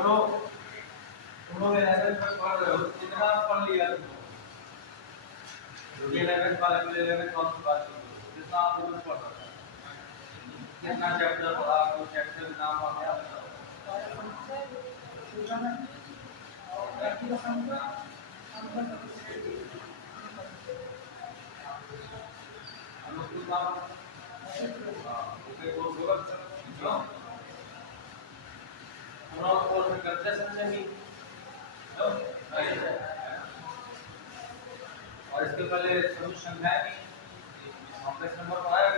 चलो तुम लोग 11th में पढ़ रहे हो, कितना पढ़ लिया तुम लोग? 11th वाले को 11th कौन सी बात कर, कितना आप लोगों ने पढ़ रखा है? कितना चैप्टर पढ़ा, कोई चैप्टर का नाम आप याद बताओ? अनुकूल नाम, हाँ, ओके, वो बोला क्यों? हम लोग कोर्स में करते समझे भी, क्यों? और इसके पहले सभी संख्याएं भी कॉम्प्लेक्स नंबर पढ़ाया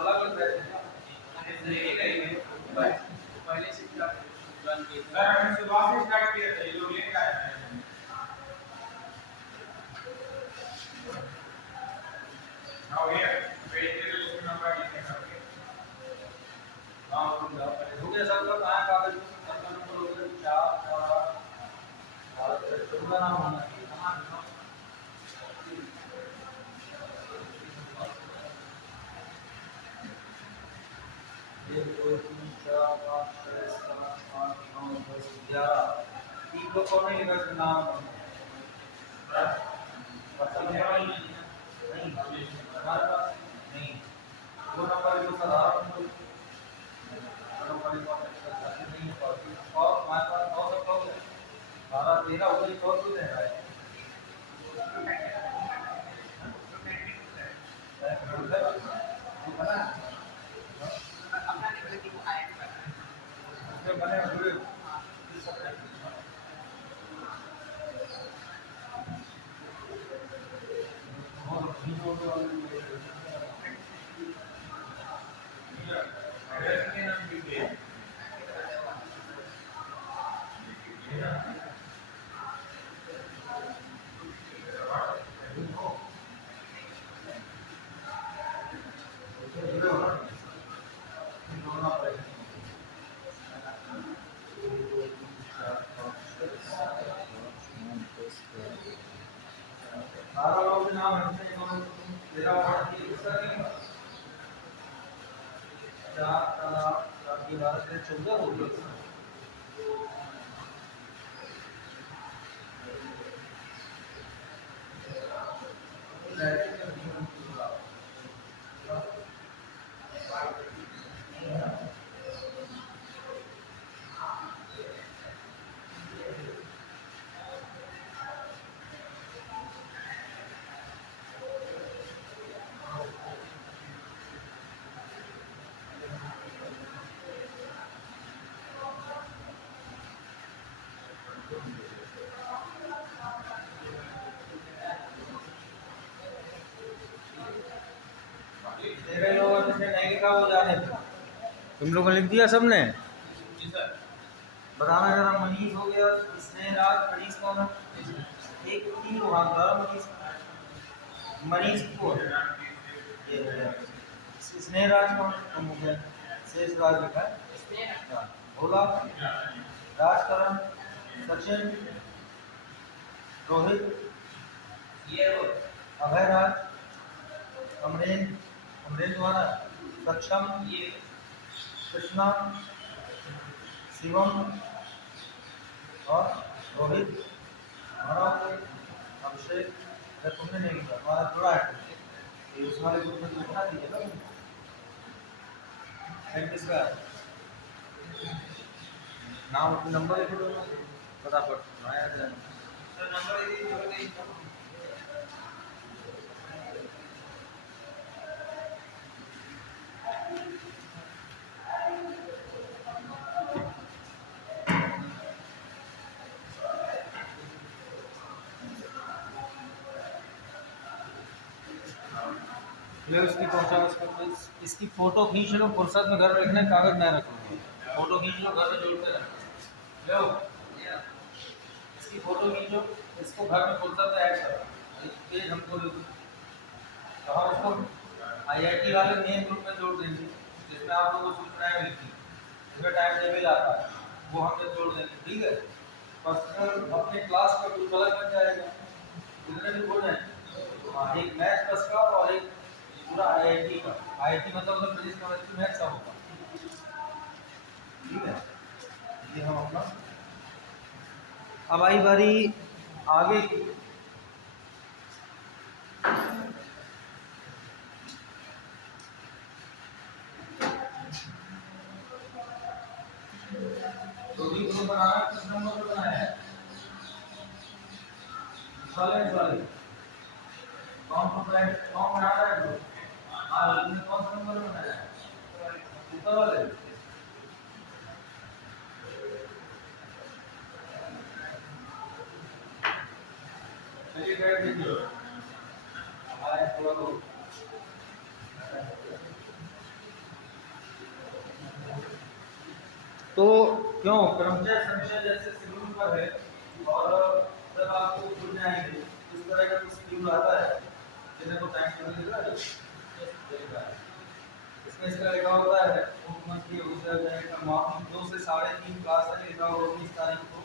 अलग अलग पहले से हमने शुरुआत से स्टार्ट किया था, ये लोग लेके आए हैं। Now here, वेरिएबल नंबर लिखना है। हाँ, हो गया सबका कहाँ कागज में सबका नंबर हो गया 4 और सबका नाम होना चाहिए कहाँ लिखा? एक दो तीन चार पाँच छः सात आठ नौ 10 11 तीन लोग कौन नहीं लिखा नाम? नहीं हमारे पास नहीं, वो नंबर जो साधारण नंबर नहीं है और हमारे पास 9 सब लोग 12 13 हो गई तो क्यों रह रहा है? बने हुए सारा लोग नाम है मेरा वार्ड की इसका नहीं 4 की बात से 14 हो गई। तुम लोगों ने लिख दिया सबने? बताना जरा। मनीष हो गया, स्नेहराज, मनीष कौन है? एक 3 होगा मनीष, मनीष को स्नेहराज कौन? तुम हो गया, शेष राज लिखा है, भोला, राजकरण, सचिन, रोहित, अभय राज, अमरेन, अमरेन द्वारा, सक्षम, कृष्णा, शिवम और रोहित, अभिषेक। अगर तुमने नहीं लिखा हमारा थोड़ा है उस वाले ग्रुप में लिखा दीजिए ना किसका नाम नंबर लिख दो फटाफट आया जाए नंबर उसकी पहुंचा उसको इसकी फोटो खींच लो, फुर्सत में घर में रखना, कागज ना रखो, फोटो खींच लो, घर में जोड़ते रहो। इसकी फोटो खींचो, इसको घर में फुर्सत में ऐड करो, पेज हमको दे दो तो हम उसको IIT वाले मेन ग्रुप में जोड़ देंगे, जिसमें आप लोगों को सूचनाएं मिलती हैं, जिसमें टाइम टेबल आता है, वो हम जोड़ देंगे। ठीक है, पर्सनल अपने क्लास का ग्रुप अलग बन जाएगा, इतने भी हो जाए। हाँ, एक मैथ प्लस का और एक पूरा IIT का। IIT मतलब फिजिक्स केमिस्ट्री मैथ्स का होगा। ठीक है, ये हम अपना अब आई बारी आगे की। तो भी को बनाना किस नंबर पे बनाया है? सॉलिड वाली कौन बना रहा है तो हाँ लेकिन कौन सा नंबर पे बनाया है? ऊपर वाले चलिए बैठ दीजिए हमारे थोड़ा तो क्यों कर्मचारी संख्या जैसे शेड्यूल पर है और जब आपको खुद जाएंगे इस तरह का कुछ शेड्यूल आता है जिन्हें को टाइम टेबल दिख रहा है इसमें इस तरह लिखा होता है मुख्यमंत्री उद्योग मॉर्निंग 2 से 3:30 क्लास है लिखा होगा 19 तारीख को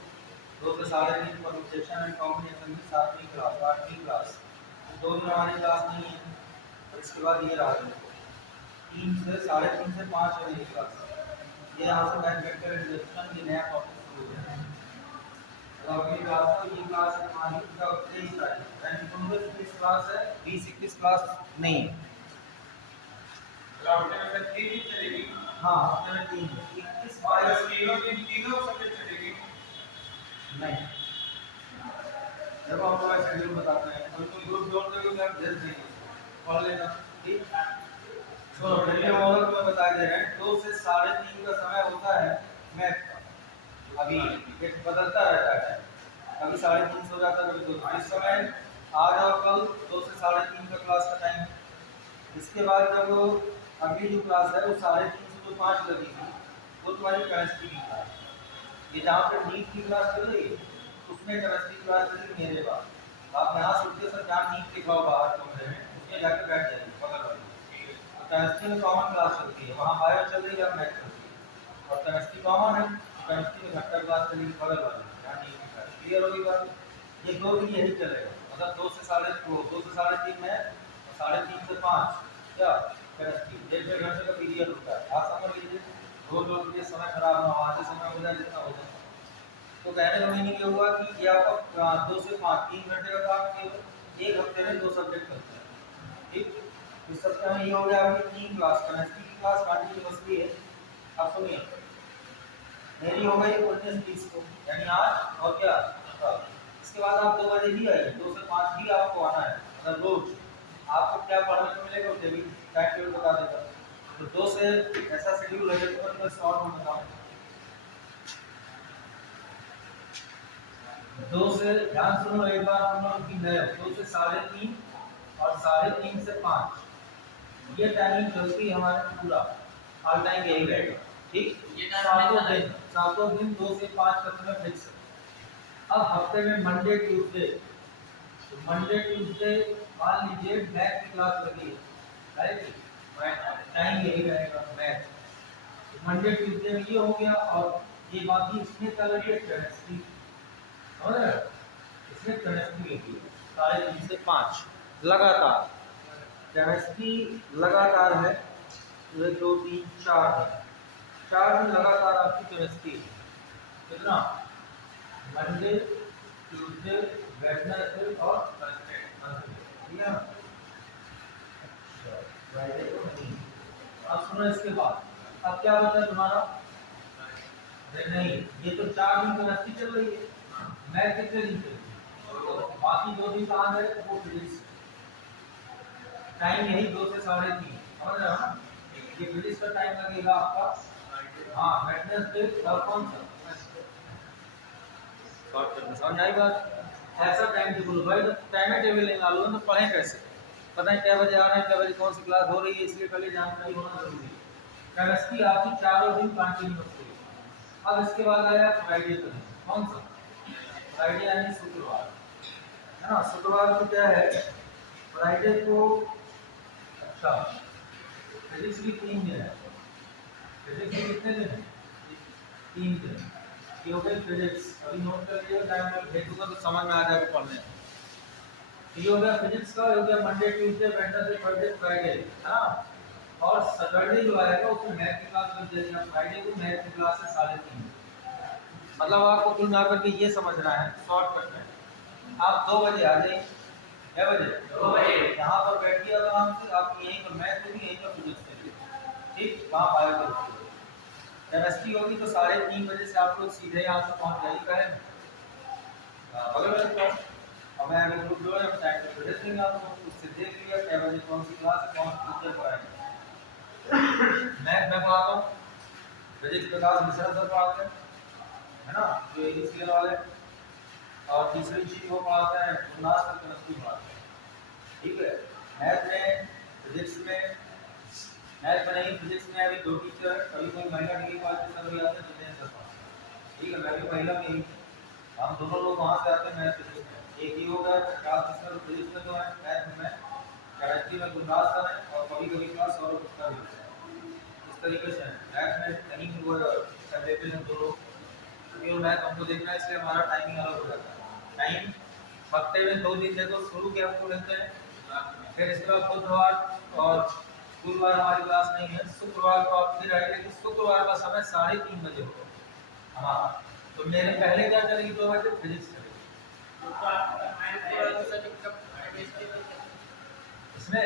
2 से 3:30 पर सेक्शन एंड कॉम्बिनेशन की 7वीं क्लास 8वीं क्लास 2 दिन हमारी क्लास नहीं है और इसके बाद ये रहा 3 से 3:30 से 5 बजे की क्लास ये यहाँ से मैन्युफैक्चर इंडस्ट्री की नया टॉपिक शुरू हो गया है अगली क्लास है ये क्लास है हमारी का 23 तारीख एंड 29 क्लास है 20-21 क्लास नहीं हफ्ते में 3 दिन चलेगी हाँ हफ्ते में 3 21 22 तीनों सब्जेक्ट चलेगी नहीं जब हम लोग शेड्यूल बताते हैं हम तो ग्रुप जोड़ देंगे मैं भेज देंगे पढ़ लेना ठीक चलो पहले मॉडल में बताया गया है 2 से 3:30 का समय होता है मैथ का अभी एक बदलता रहता है कभी 3:30 हो जाता है कभी 2 इस समय आज और कल 2 से 3:30 का क्लास का टाइम है इसके बाद जब अगली जो क्लास है वो 3:30 से जो 5 लगेगी वो तुम्हारी केमिस्ट्री की क्लास ये जहाँ पर नीट की क्लास चल रही है उसमें केमिस्ट्री क्लास चलेगी मेरे बाद आप यहाँ सोचते सर जहाँ नीट लिखा हो बाहर कमरे में उसमें जाकर बैठ जाइए बगल वाली केमिस्ट्री में कॉमन क्लास चलती है वहाँ बायो चल रही है मैथ चलती है और केमिस्ट्री कॉमन है केमिस्ट्री में घंटा क्लास चलेगी बगल वाली यहाँ नीट की क्लास क्लियर होगी बात ये 2 दिन यही चलेगा मतलब 2 से 3:30 में और 3:30 से 5 क्या केमिस्ट्री 1.5 घंटे का पीरियड होता है आप समझ लीजिए रोज के समय खराब ना हो आधे समय हो जाए जितना हो जाए तो कहने का मीनिंग ये हुआ कि ये आपका 2 से 5 3 घंटे का काम केवल एक हफ्ते में 2 सब्जेक्ट करते हैं ठीक इस सप्ताह में ये हो गया आपकी 3 क्लास केमिस्ट्री की क्लास कंटिन्यूअसली है अब सुनिए मेरी हो गई 19-20 को यानी आज और क्या इसके बाद आप 2 बजे ही आइए 2 से 5 भी आपको आना है मतलब रोज आपको क्या पढ़ने को मिलेगा वो भी टाइम टेबल बता देगा तो 2 से ऐसा शेड्यूल है तो मैं शॉर्ट में बताऊं 2 से ध्यान सुनो एक बार हम लोग की है 2 से 3:30 और 3:30 से 5 ये टाइमिंग चलती है हमारे पूरा ऑल टाइम यही रहेगा ठीक ये सातों दिन 2 से 5 का समय फिक्स है अब हफ्ते में मंडे ट्यूसडे मान लीजिए मैथ की क्लास लगी है राइट टाइम यही रहेगा मैथ मंडे ट्यूसडे में ये हो गया और ये बाकी इसमें क्या लगी है केमिस्ट्री और इसमें केमिस्ट्री लगी है 3:30 से 5 लगातार केमिस्ट्री लगातार है 1 2 3 4 है 4 दिन लगातार आपकी केमिस्ट्री कितना मंडे ट्यूसडे वेडनेसडे और थर्सडे ठीक है फ्राइडे को नहीं अब सुनो इसके बाद अब क्या बचा तुम्हारा नहीं ये तो 4 दिन केमिस्ट्री चल रही है मैथ कितने दिन चल रही है बाकी 2 दिन कहाँ है वो फिजिक्स टाइम यही 2 से 3:30 समझ रहे हो ना ये फिजिक्स का टाइम लगेगा आपका हाँ वेडनेसडे और कौन सा शॉर्ट करना समझ आई बात ऐसा टाइम टेबल भाई तो टाइम टेबल निकालो तो पढ़ें कैसे पता है क्या बजे आ रहे हैं क्या बजे कौन सी क्लास हो रही है इसलिए पहले जानकारी होना जरूरी है केमिस्ट्री आपकी 4 दिन कंटिन्यूअस है अब इसके बाद आया फ्राइडे का दिन कौन सा फ्राइडे यानी शुक्रवार है ना शुक्रवार को क्या है फ्राइडे को अच्छा फिजिक्स की 3 दिन है फिजिक्स के कितने दिन है 3 दिन ये हो गई फिजिक्स अभी नोट कर लीजिए टाइम में भेज दूंगा तो समझ में आ जाएगा पढ़ने ये हो गया फिजिक्स का हो गया Monday Tuesday Wednesday Thursday Friday है ना और सैटरडे जो आएगा उसमें मैथ की क्लास बन जाएगी, फ्राइडे को मैथ की क्लास है 3:30। मतलब आपको कुल मिलाकर के ये समझना है शॉर्टकट में, आप 2 बजे आ जाइए। क्या बजे? 2 बजे यहाँ पर बैठिए आराम से, आपकी यहीं पर मैथ होगी, यहीं पर फिजिक्स होगी, ठीक, वहाँ बायो होगी। केमिस्ट्री होगी तो 3:30 बजे से आप लोग सीधे यहाँ से पहुँच जाइए करें बगल वाले क्लास। अब मैं अभी ग्रुप जो है हम टाइम पे भेज देंगे आपको, उससे देख लिया क्या बजे कौन सी क्लास है, कौन सी टीचर पढ़ाएंगे। मैथ मैं पढ़ाता हूँ, फिजिक्स प्रकाश मिश्रा सर पढ़ाते हैं, है ना, जो इंग्लिश के वाले। और तीसरी चीज वो पढ़ाते हैं उल्लास और केमिस्ट्री पढ़ाते हैं, ठीक है। मैथ में, फिजिक्स में, मैथ में नहीं फिजिक्स में अभी 2 टीचर है, कभी कोई महिला डिग्री कॉलेज सर भी आते हैं, जितेंद्र सर पढ़ाते हैं, ठीक है। मैं भी महिला में ही, हम दोनों लोग वहाँ से आते हैं मैथ फिजिक्स में। एक ही होगा प्रकाश मिश्रा फिजिक्स में जो है, मैथ में, केमिस्ट्री में गुरदास सर है, और कभी कभी क्लास और उसका भी होता है। इस तरीके से मैथ में कहीं वो कर लेते हैं 2 लोग, क्योंकि मैथ हमको देखना है, इसलिए हमारा टाइमिंग अलग हो जाता है। टाइम हफ्ते में 2 दिन देखो, शुरू के हमको लेते हैं, फिर इसके बाद बुधवार और गुरुवार हमारी क्लास नहीं है, शुक्रवार को आप फिर आएंगे कि शुक्रवार का समय 3:30 बजे होगा हमारा। तो मेरे पहले क्या चलेगी 2 बजे फिजिक्स चलेगी। इसमें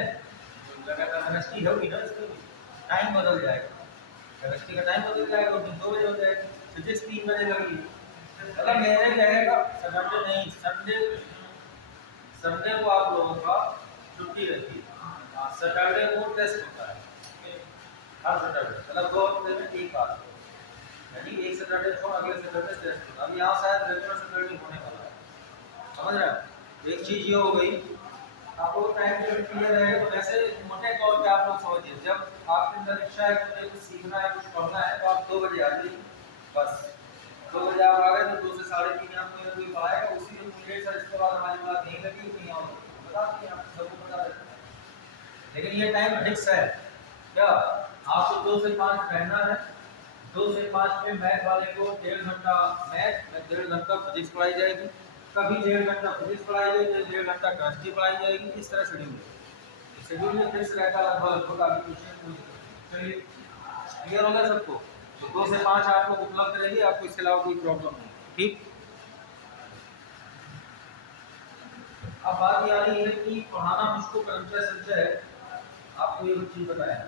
केमिस्ट्री होगी ना, इसमें टाइम बदल जाएगा, केमिस्ट्री का टाइम बदल जाएगा, उस दिन 2 बजे हो जाएगा, फिजिक्स 3 बजे लगेगी। मतलब मेरे कहने का सैटरडे नहीं, संडे को आप लोगों का छुट्टी रहती है, सैटरडे को टेस्ट होता है हर सैटरडे, मतलब 2 हफ्ते में 1 बार, यानी एक सैटरडे छोड़ अगले सैटरडे टेस्ट होता है। अब यहाँ शायद रेगुलर सैटरडे होने वाला है, समझ रहे हैं। एक चीज ये हो गई, आप लोग टाइम टेबल क्लियर रहेगा तो वैसे मोटे तौर पे आप लोग समझिए, जब आपके अंदर इच्छा है कि मुझे कुछ सीखना है, कुछ पढ़ना है, तो आप 2 बजे आ जाइए, बस 2 बजे आप आ गए तो 2 से 3:30 आपको ये कोई पढ़ाएगा, उसी में पीरियड सर इसके बाद हमारी बात नहीं लगी नहीं आओ, बता दिए आप सबको बता देते हैं। लेकिन ये टाइम फिक्स है क्या, आपको 2 से 5 रहना है। 2 से 5 में मैथ वाले को 1.5 घंटा मैथ, 1.5 घंटा फिजिक्स पढ़ाई जाएगी, कभी 1.5 घंटा फिजिक्स पढ़ाई जाएगी, 1.5 घंटा केमिस्ट्री पढ़ाई जाएगी, इस तरह शेड्यूल है। शेड्यूल में फिक्स रहता है लगभग आगे क्वेश्चन। चलिए क्लियर हो गया सबको, तो 2 से 5 आप लोग उपलब्ध रहिए, आपको इसके अलावा कोई प्रॉब्लम नहीं, ठीक। अब बात ये आ रही है कि पढ़ाना मुझको कर्मचारी संचय है। आपको ये चीज बताया,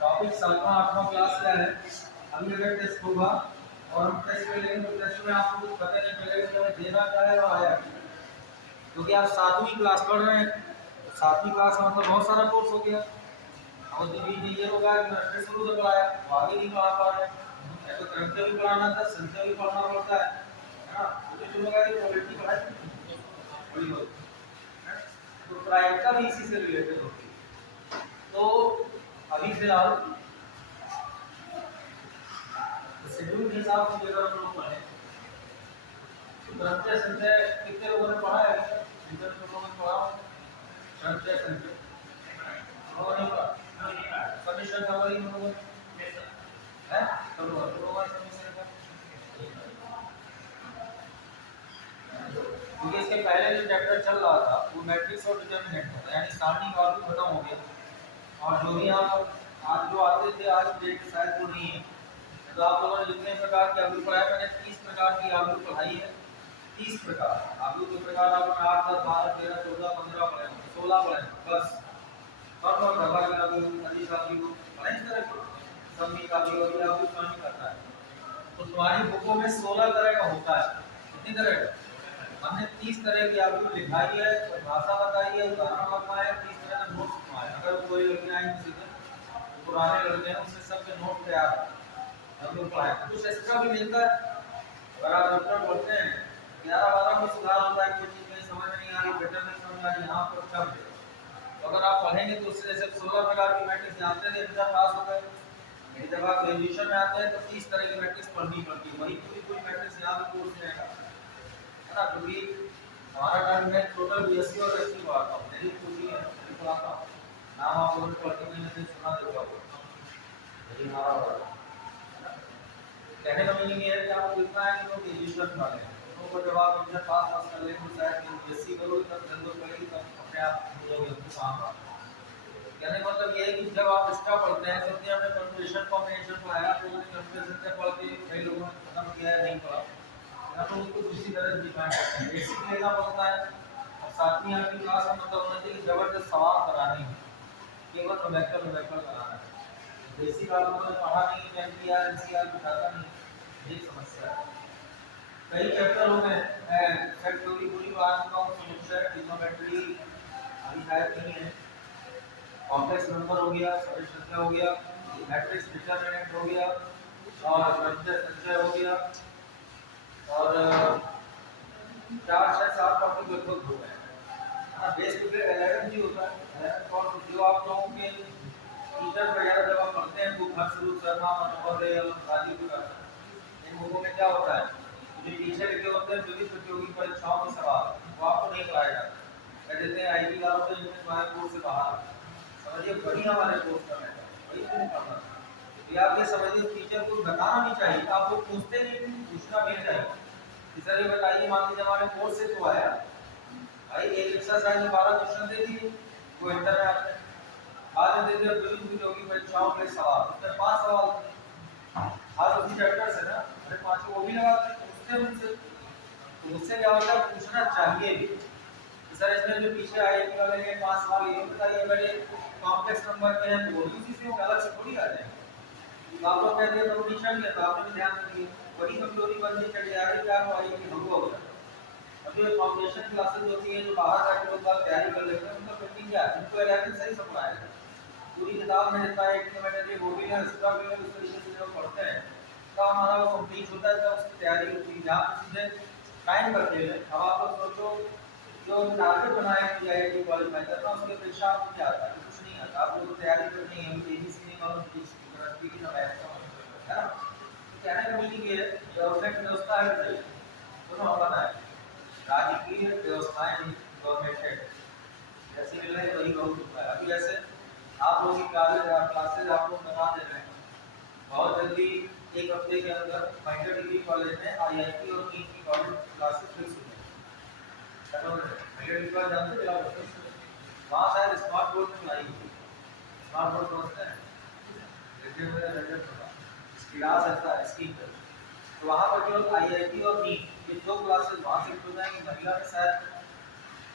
टॉपिक 7वां 8वां क्लास का है। अभी अगर टेस्ट होगा और हम टेस्ट में लेंगे तो टेस्ट में आपको कुछ पता नहीं चलेगा कि हमें देना क्या है और आया क्या है, क्योंकि आप 7वीं क्लास पढ़ रहे हैं। 7वीं क्लास में मतलब बहुत सारा कोर्स हो गया, और जब ये होगा कि मैंने शुरू से पढ़ाया तो आगे नहीं पढ़ा पा रहे हैं, या तो क्रमचय भी पढ़ाना था, संचय भी पढ़ना पड़ता है ना। तो जो होगा कि क्वालिटी पढ़ाई बड़ी होती है, तो प्रायिकता भी इसी से रिलेटेड होती है। तो अभी फिलहाल शेड्यूल के हिसाब से अगर हम लोग पढ़ें तो क्रमचय संचय कितने लोगों ने पढ़ा है, जितने लोगों ने पढ़ा क्रमचय संचय लोगों ने पढ़ा, सबमिशन का वही लोगों है, सब लोग सबमिशन का, क्योंकि इसके पहले जो चैप्टर चल रहा था वो मैट्रिक्स और डिटरमिनेंट था, यानी सारणी का भी खत्म हो गया, और जो भी आप आज जो आते थे आज डेट शायद वो नहीं है। तो आप लोगों ने जितने प्रकार के आलू पढ़ाए, मैंने 30 प्रकार की आलू पढ़ाई है, 30 प्रकार आलू के प्रकार आपने 8 10 12 13 14 15 पढ़े होंगे, 16 पढ़े बस। और रवा के आलू, अली का आलू पढ़े, इस तरह के समी का आलू और आलू पानी करता है। तो तुम्हारी बुकों में 16 तरह का होता है, कितनी तरह का, हमने 30 तरह की आलू लिखाई है, भाषा बताई है, उदाहरण बताया, 30 तरह का नोट्स बनाया। अगर कोई लड़कियां आएंगी पुराने लड़के हैं उससे सबके नोट तैयार है, हम लोग पढ़ाए कुछ एक्स्ट्रा भी मिलता है। अगर आप डॉक्टर बोलते हैं 11 12 में सुधार होता है, कोई चीज़ नहीं समझ में नहीं आ रही, बेटर नहीं समझ आ रही, यहाँ पर अच्छा मिलेगा। तो अगर आप पढ़ेंगे तो उससे जैसे 16 प्रकार की मैट्रिक्स जानते थे, इंटर पास हो गए, लेकिन जब आप ग्रेजुएशन में आते हैं तो 30 तरह की मैट्रिक्स पढ़नी पड़ती है, वही पूरी मैट्रिक्स यहाँ पे कोर्स में आएगा, है ना। क्योंकि हमारा टाइम में टोटल बीएससी और एससी पढ़ाता हूँ, मेरी पूरी है पढ़ाता हूँ, नाम आप लोगों ने पढ़ते हुए मैंने सुना देगा, यही हमारा होगा। कहने का मीनिंग ये है कि आपको इतना है कि लोग ग्रेजुएशन कर लें, तो जब आप इंटर पास कर लेंगे तो शायद बीएससी करोगे तब जल्द करेगी, तब अपने आप काम कहने का मतलब ये है कि जब आप इसका पढ़ते हैं तो हमने कंप्यूटेशन कॉम्बिनेशन पढ़ाया तो कंप्यूटेशन से पढ़ के कई लोगों ने खत्म किया है, नहीं पढ़ा ना, तो उसको दूसरी तरह से डिफाइन करते हैं, बेसिक लेना पड़ता है। और सातवीं आठवीं क्लास का मतलब होना चाहिए जबरदस्त सवाल कराने हैं, केवल नोमेक्टर कराना है। बेसिक आप लोगों ने पढ़ा नहीं, एनपीआर एनसीआर बिठाता नहीं, ये समस्या है। कई चैप्टर हो गए, सेट थ्योरी पूरी बात का सॉल्यूशन ट्रिग्नोमेट्री अभी शायद नहीं है, कॉम्प्लेक्स नंबर हो गया, सदिश संख्या हो गया, मैट्रिक्स डिटरमिनेंट हो गया और संचय संचय हो गया, और 4 6 7 टॉपिक लगभग हो गए। हाँ, बेस पे 11 भी होता है, और जो आप लोगों के टीचर वगैरह जब आप पढ़ते हैं तो हर शुरू शर्मा मनोहर और राजीव का इन लोगों में क्या होता है, जो टीचर लिखे होते हैं विविध प्रतियोगी परीक्षाओं के सवाल वो आपको नहीं कराया जाता, कह देते हैं आईटी वालों को जिनमें तुम्हारे कोर्स से बाहर, समझिए वही हमारे कोर्स का है, वही क्यों करना है। ये आप ये समझिए टीचर को बताना नहीं चाहिए, आप लोग पूछते नहीं, पूछना भी चाहिए कि सर ये बताइए, मान लीजिए हमारे कोर्स से तो आया भाई, एक एक्सरसाइज में 12 क्वेश्चन दे दिए, वो इंटर में आते हैं, आज दे दिया विभिन्न प्रतियोगी परीक्षाओं के सवाल, उसमें 5 सवाल थे, आज उसी चैप्टर से ना, अरे 5 वो भी लगाते हैं, पूछते हैं उनसे, तो उससे क्या होता है, पूछना चाहिए भी। सर इसमें जो पीछे आईआईटी वाले हैं 5 सवाल ये बताइए, अगर ये कॉम्प्लेक्स नंबर के हैं तो वो भी इसी से अलग से थोड़ी आ जाएंगे, तो आप लोग कहते हैं कंपटीशन में, तो आपने भी ध्यान रखिए बड़ी कमजोरी बननी चाहिए, यार क्या हो आई कि हमको हो जाए। अब जो फाउंडेशन क्लासेस होती हैं जो बाहर जाके लोग बात तैयारी कर लेते हैं, उनका पेंटिंग क्या है, उनको एलाइनमेंट सही सब पढ़ाया पूरी किताब में जितना एक किलोमीटर वो भी है, उसका भी उस तरीके से जो पढ़ते हैं तब हमारा वो कंप्लीट होता है, तब उसकी तैयारी होती है, जहाँ सीधे टाइम पर खेल। अब आप लोग सोचो जो टारगेट बनाया कि आईआईटी क्वालिफाई करना, उसके परीक्षा आपको क्या आता है, कुछ नहीं आता, आप लोग को तैयारी करनी है, एबीसी नहीं मालूम, की ना मैथ का, है ना। कहने का मीनिंग ये है गवर्नमेंट व्यवस्था है, दोनों होना है, राजकीय व्यवस्थाएं गवर्नमेंट जैसे मिल रहे हैं वही बहुत होता है। अभी जैसे आप लोगों की क्लासेज आप लोग बता दे रहे हैं, बहुत जल्दी एक हफ्ते के अंदर माइनर डिग्री कॉलेज में आईआईटी और नीट की कॉलेज क्लासेस फिक्स हो गई। वहाँ शायद स्मार्ट बोर्ड में लाई हुई, स्मार्ट बोर्ड समझते हैं, क्लास ऐसा है स्कीम पर, तो वहाँ पर केवल आईआईटी और नीट ये 2 क्लासेस वहाँ से हो जाएंगी। महिला में शायद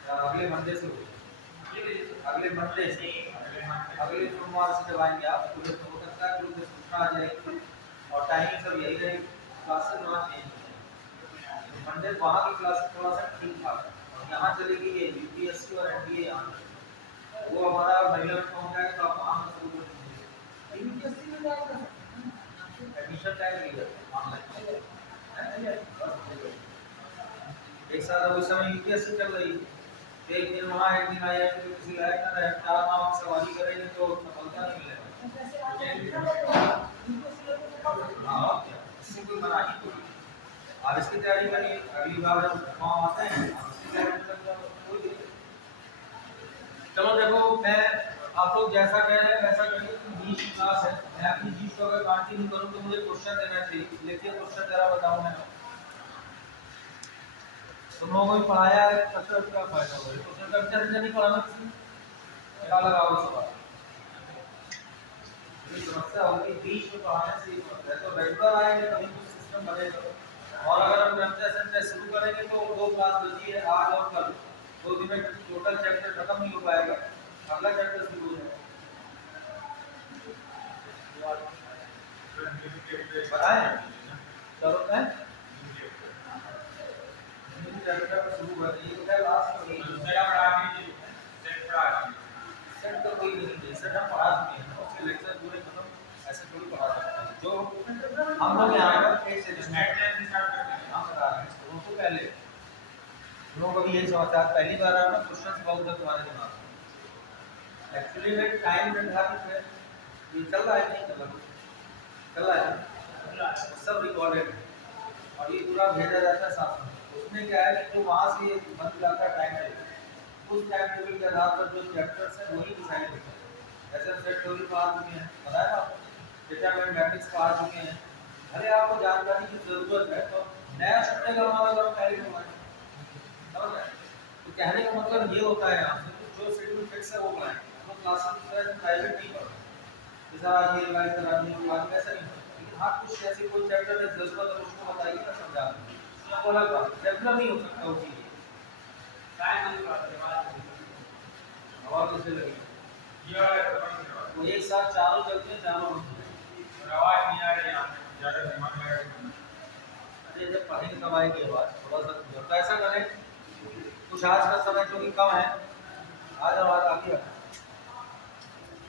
अगले मंडे से हो, अगले मंडे से, अगले सोमवार से जब आएंगे आप तो हो सकता है ग्रुप में सूचना आ जाएगी और टाइमिंग सब यही रहेगी, क्लासेस वहाँ चेंज हो जाएंगी। मंडे वहाँ की क्लासेस थोड़ा सा ठीक ठाक है, और यहाँ चलेगी ये यूपीएससी और एनडीए, यहाँ वो हमारा महिला में पहुँच जाएगा तो आप वहाँ से शुरू कर दीजिए, यूपीएससी में जाएगा एडमिशन टाइम लीजिए ऑनलाइन, एक साल उस समय यूपीएससी चल रही, एक दिन वहाँ एक दिन आया तो किसी लायक ना रहे, 4 माह सवारी करेंगे तो सफलता नहीं मिलेगा। हाँ क्या इससे कोई मना ही कोई, आप इसकी तैयारी करिए, अगली बार जब वहाँ आते हैं इसकी तैयारी कर कोई दिक्कत। चलो देखो मैं आप लोग जैसा कह रहे हैं वैसा करिए, 20 क्लास है, मैं अपनी 20 को अगर कंटिन्यू करूँ तो मुझे क्वेश्चन देना चाहिए, लेकिन क्वेश्चन जरा बताऊँ मैं तुम लोगों को पढ़ाया है, सबसे अच्छा फायदा होगा, क्वेश्चन का अच्छा नहीं पढ़ाना किसी क्या लगाओ सवाल, ये समस्या होगी, बीच में पढ़ाने से ही होता है, तो रेगुलर आएंगे तभी कुछ सिस्टम बनेगा। और अगर हम कंप्यूटर शुरू करेंगे तो 2 क्लास बची है आज और कल, 2 दिन में टोटल चैप्टर खत्म नहीं हो पाएगा, अगला चैप्टर शुरू हो जाएगा। बताएं चलो मैं चैप्टर शुरू कर दिए, तो लास्ट में सेट तो कोई नहीं, सेट हम पढ़ा चुके हैं, उसके लेक्चर पूरे खत्म, ऐसे थोड़ी पढ़ा सकते हैं जो हम लोग यहाँ पर एक से हम बता रहे हैं उसको पहले लोगों को भी यही समझता है, पहली बार आना क्वेश्चन बहुत है तुम्हारे दिमाग में, एक्चुअली में टाइम निर्धारित है, ये चल रहा है नहीं चल रहा है सब रिकॉर्डेड है और ये पूरा भेजा जाता है साथ में, उसमें क्या है कि जो वहाँ से बन जाता है टाइम टेबल, उस टाइम टेबल के आधार पर जो चैप्टर्स हैं वही डिसाइड होते हैं। जैसे सेट थ्योरी पढ़ा चुके हैं, बताया ना डिटरमिनेंट मैट्रिक्स पढ़ा चुके हैं, भले आपको जानकारी की जरूरत है तो नया छुट्टे का हमारा अगर पहले पढ़ाएं, समझ रहे हैं, तो कहने का मतलब ये होता है यहाँ से जो शेड्यूल फिक्स है वो पढ़ाएं, हम क्लासेस प्राइवेट नहीं पढ़ो, जैसा आज ये रिवाइज करा दी बात वैसा नहीं पढ़ो, लेकिन हाँ कुछ ऐसे कोई चैप्टर है जरूरत है उसको बताइए ना, समझा दूँ, उसमें बोला बात रेगुलर नहीं हो सकता वो चीज़, आवाज़ कैसे लगी वो एक साथ चारों चलते हैं, चारों आवाज नहीं आ रही, ज़्यादा दिमाग लगा। अरे जब पढ़ेंगे तब आएगी आवाज़, थोड़ा सा तो ऐसा करें कुछ आज का समय क्योंकि कम है, आज और आज आगे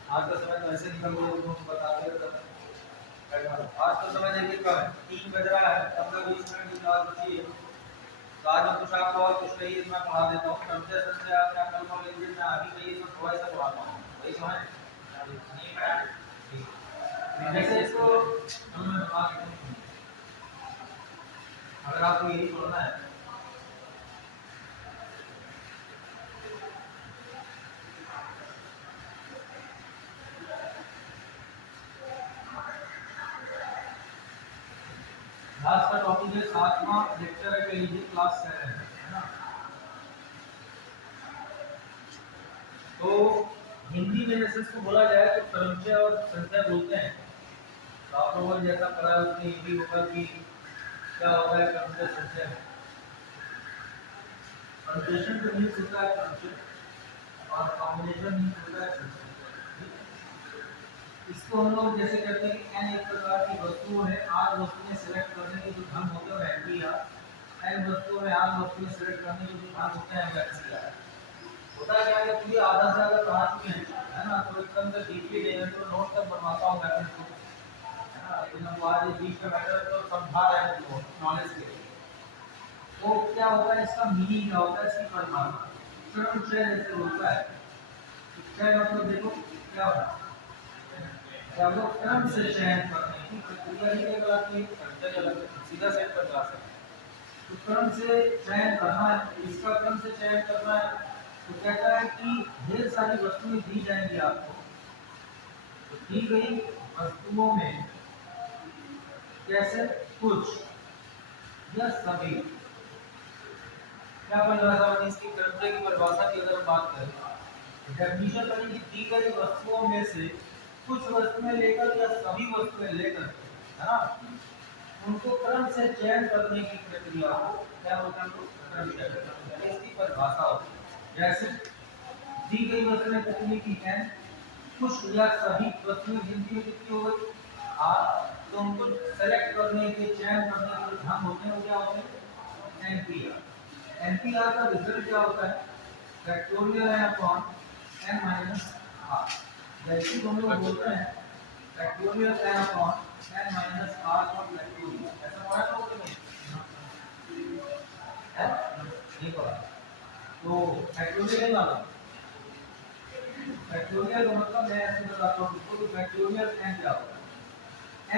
आज का समय तो ऐसे निकल गया तो बताते हैं, आज का समय देखिए कम है, 3 बज रहा है, 15-20 मिनट की बात बची है, तो आज मैं कुछ आपको और कुछ कहिए मैं पढ़ा देता हूँ, समझे समझे आप क्या कल को लेंगे, मैं अभी कहिए तो थोड़ा सा पढ़ाता हूँ, वही समझ जैसे इसको अगर आपको यही पढ़ना है आज का टॉपिक है 7वां लेक्चर है, कह लीजिए क्लास 7 है ना। तो हिंदी में जैसे इसको बोला जाए तो क्रमशः और संख्या बोलते हैं, तो आप लोगों ने जैसा पढ़ा है उसमें ये भी होगा कि क्या होता है क्रमशः संख्या, पंक्चुएशन का मीन्स होता है क्रमशः और कॉम्बिनेशन मीन्स होता है संख्या। इसको हम लोग जैसे कहते हैं कि n एक प्रकार की वस्तु है, r वस्तु में सिलेक्ट करने के जो ढंग होते हैं एंटीआर, n वस्तु में r वस्तु में सिलेक्ट करने के जो ढंग होते हैं वैक्सीआर। होता क्या है कि आधा से ज्यादा पढ़ा चुके हैं है ना, तो एकदम से डीपली नहीं है तो नोट तक बनवाता हूँ मैं आपको, है ना, लेकिन हम आज बीच में बैठे तो समझा रहे हैं तो नॉलेज के लिए। तो क्या होता है इसका मीनिंग क्या होता है, इसकी परिभाषा क्रमशः जैसे होता है, चयन मतलब देखो क्या होता है, जब लोग क्रम से चयन करने की प्रक्रिया ही एक अलग है, संख्या अलग है, सीधा सेट पर जा सकते हैं। तो क्रम से चयन करना है, इसका क्रम से चयन करना है, तो कहता है कि ढेर सारी वस्तुएं दी जाएंगी आपको, तो दी गई वस्तुओं में कैसे कुछ या सभी, क्या परिभाषा बनी इसकी, क्रमशः की परिभाषा की अगर हम बात करें, डेफिनेशन बनी कि दी गई वस्तुओं में से कुछ वस्तुएं लेकर या सभी वस्तुएं लेकर, है ना, उनको क्रम से चयन करने की प्रक्रिया को क्या बोलते हैं, क्रमशः, इसकी परिभाषा होती है। जैसे दी गई वस्तुएं कितनी की n, कुछ या सभी वस्तुएं गिनती में कितनी हो गई r, तो उनको सेलेक्ट करने के चयन करने के जो ढंग होते हैं वो क्या होते हैं, एनपीआर। एनपीआर का रिजल्ट क्या होता है, फैक्टोरियल है अपॉन n माइनस r, जैसे हम लोग बोलते हैं factorial n upon n minus r का फैक्टोरियल, ऐसा पढ़ा है लोगों ने, है नहीं पढ़ा, तो फैक्टोरियल वाला फैक्टोरियल का मतलब मैं ऐसे बताता हूँ तो फैक्टोरियल n क्या होता है,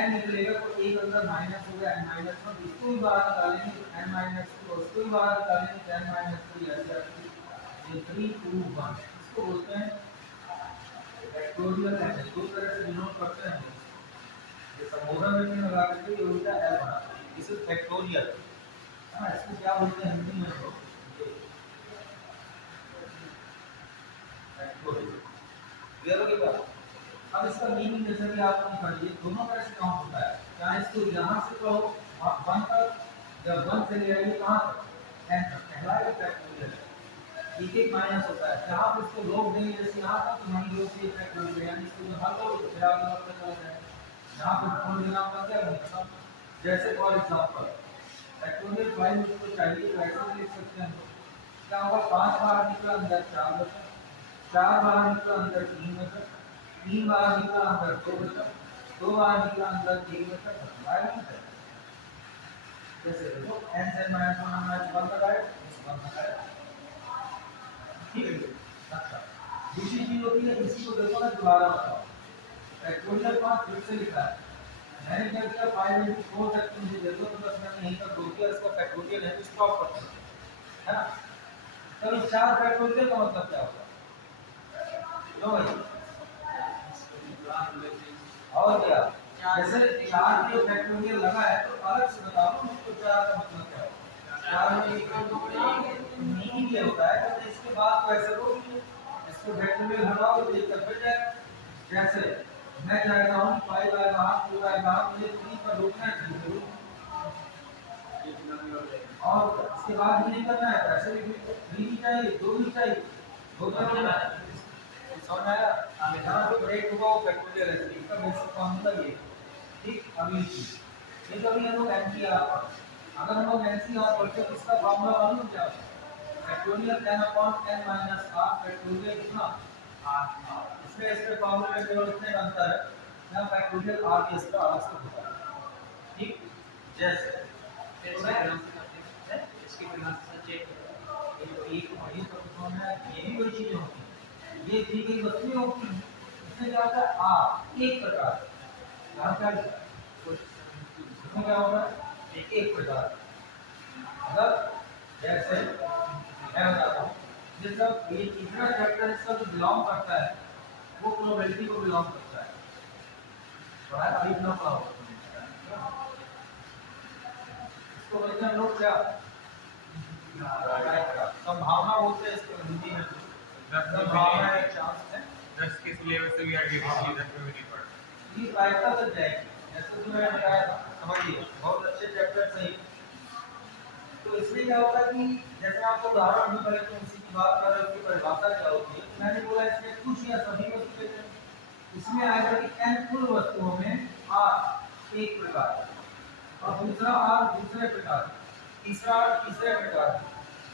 n निकलेगा तो एक अंदर माइनस हो गया n माइनस 1, इसको भी बाहर निकालेंगे तो n माइनस 2, उसको भी बाहर निकालेंगे तो n माइनस 3, ऐसे ये 3 2 1, इसको बोलते हैं फैक्टोरियल n। दो तरह से डिनोट करते हैं, ये संबोधन में लगा करके ये उल्टा l बना, इसे फैक्टोरियल, हां इसको क्या बोलते हैं हिंदी में, तो फैक्टोरियल, क्लियर हो गया। अब इसका मीनिंग जैसे कि आप समझिए दोनों तरह से काउंट होता है, चाहे इसको यहाँ से कहो 1 तक, जब 1 से ले आइए कहाँ तक n तक, पहला ये फैक्टोरियल है, एक एक माइनस होता है, जहाँ पर इसको लोग देंगे जैसे यहाँ तक तो वहीं लोग से फैक्टोरियल, यानी इसको यहाँ लो तो फिर आगे बढ़ते चला जाए, यहाँ पर फोन देना का क्या मतलब, जैसे फॉर एग्जांपल फैक्टोरियल 5 इसको चाहिए तो ऐसे लिख सकते हैं, क्या होगा 5 बार निकला अंदर 4 बचा, 4 बार निकला अंदर 3 बचा, 3 बार निकला अंदर 2 बचा, 2 बार निकला अंदर 3 बचा, राइट, जैसे देखो n से -1 हमने 1 लगाया, 1 लगाया, ठीक है। अच्छा दूसरी चीज होती है, इसी को देखो ना दोबारा बताओ, फैक्टोरियल 5 फिर से लिखा है, मैंने क्या किया 5 into 4 तक मुझे जरूरत है, बस मैंने यहीं पर रोक दिया, इसका फैक्टोरियल है तो स्टॉप कर दो, है ना। तो इस 4 फैक्टोरियल का मतलब क्या होगा, लो भाई और क्या, जैसे 4 के फैक्टोरियल लगा है तो अलग से बताओ मुझको 4 का मतलब क्या होगा, 4 में मीनिंग ये होता है कि इसके बाद तो ऐसे रोक लो, इसको फैक्टोरियल हटाओ तो ये तब बच जाएगा, जैसे मैं चाहता हूँ 5 आएगा 2 आएगा, मुझे 3 पर रोकना है जरूर, और इसके बाद ये नहीं करना है, ऐसे भी 3 ही चाहिए, 2 ही चाहिए, 2 तो रोकना है। समझ आया? यहाँ जो ब्रेक होगा वो फैक्टोरियल है, इसका बेसिक फॉर्मूला ये है। ठीक, अभी ये तो अभी हम लोग एनसीआर पढ़ते हैं। अगर हम लोग एनसीआर पढ़ते तो इसका फॉर्मूला मालूम क्या होता है? Factorial n upon n minus r factorial कितना r। इसमें इसके फॉर्मूले में केवल इतने का अंतर है, यहाँ फैक्टोरियल r के इसका अलग से होता है। ठीक, जैसे इसकी प्रोनाउंसिएशन चेक करो, ये एक वही तो है, ये भी वही चीजें होती हैं, ये दी गई वस्तुएं होती हैं। इसमें क्या होता है r एक प्रकार, यहाँ क्या लिखा है इसमें क्या होगा एक प्रकार। अगर जैसे मैं बताता हूँ, ये सब ये तीसरा चैप्टर इसका जो बिलोंग करता है वो प्रोबेबिलिटी को बिलोंग करता है, तो है अभी बिलोंग का होगा इसको बोलते हैं लोग क्या संभावना बोलते हैं इसको हिंदी में, संभावना एक चांस है। 10 के सिलेबस से भी आगे पिछली 10 में भी नहीं पढ़ा। ये प्रायिकता तक जाएगी, जैसे जो मैंने बताया था, समझिए बहुत अच्छे चैप्टर सही। तो इसमें क्या होगा कि जैसे आपको उदाहरण भी पहले तो उसी की बात कर रहे हो कि परिभाषा क्या होती है, मैंने बोला इसमें कुछ या सभी वस्तुएं हैं। इसमें आएगा कि n कुल वस्तुओं में r एक प्रकार और दूसरा r दूसरे प्रकार, तीसरा r तीसरे प्रकार।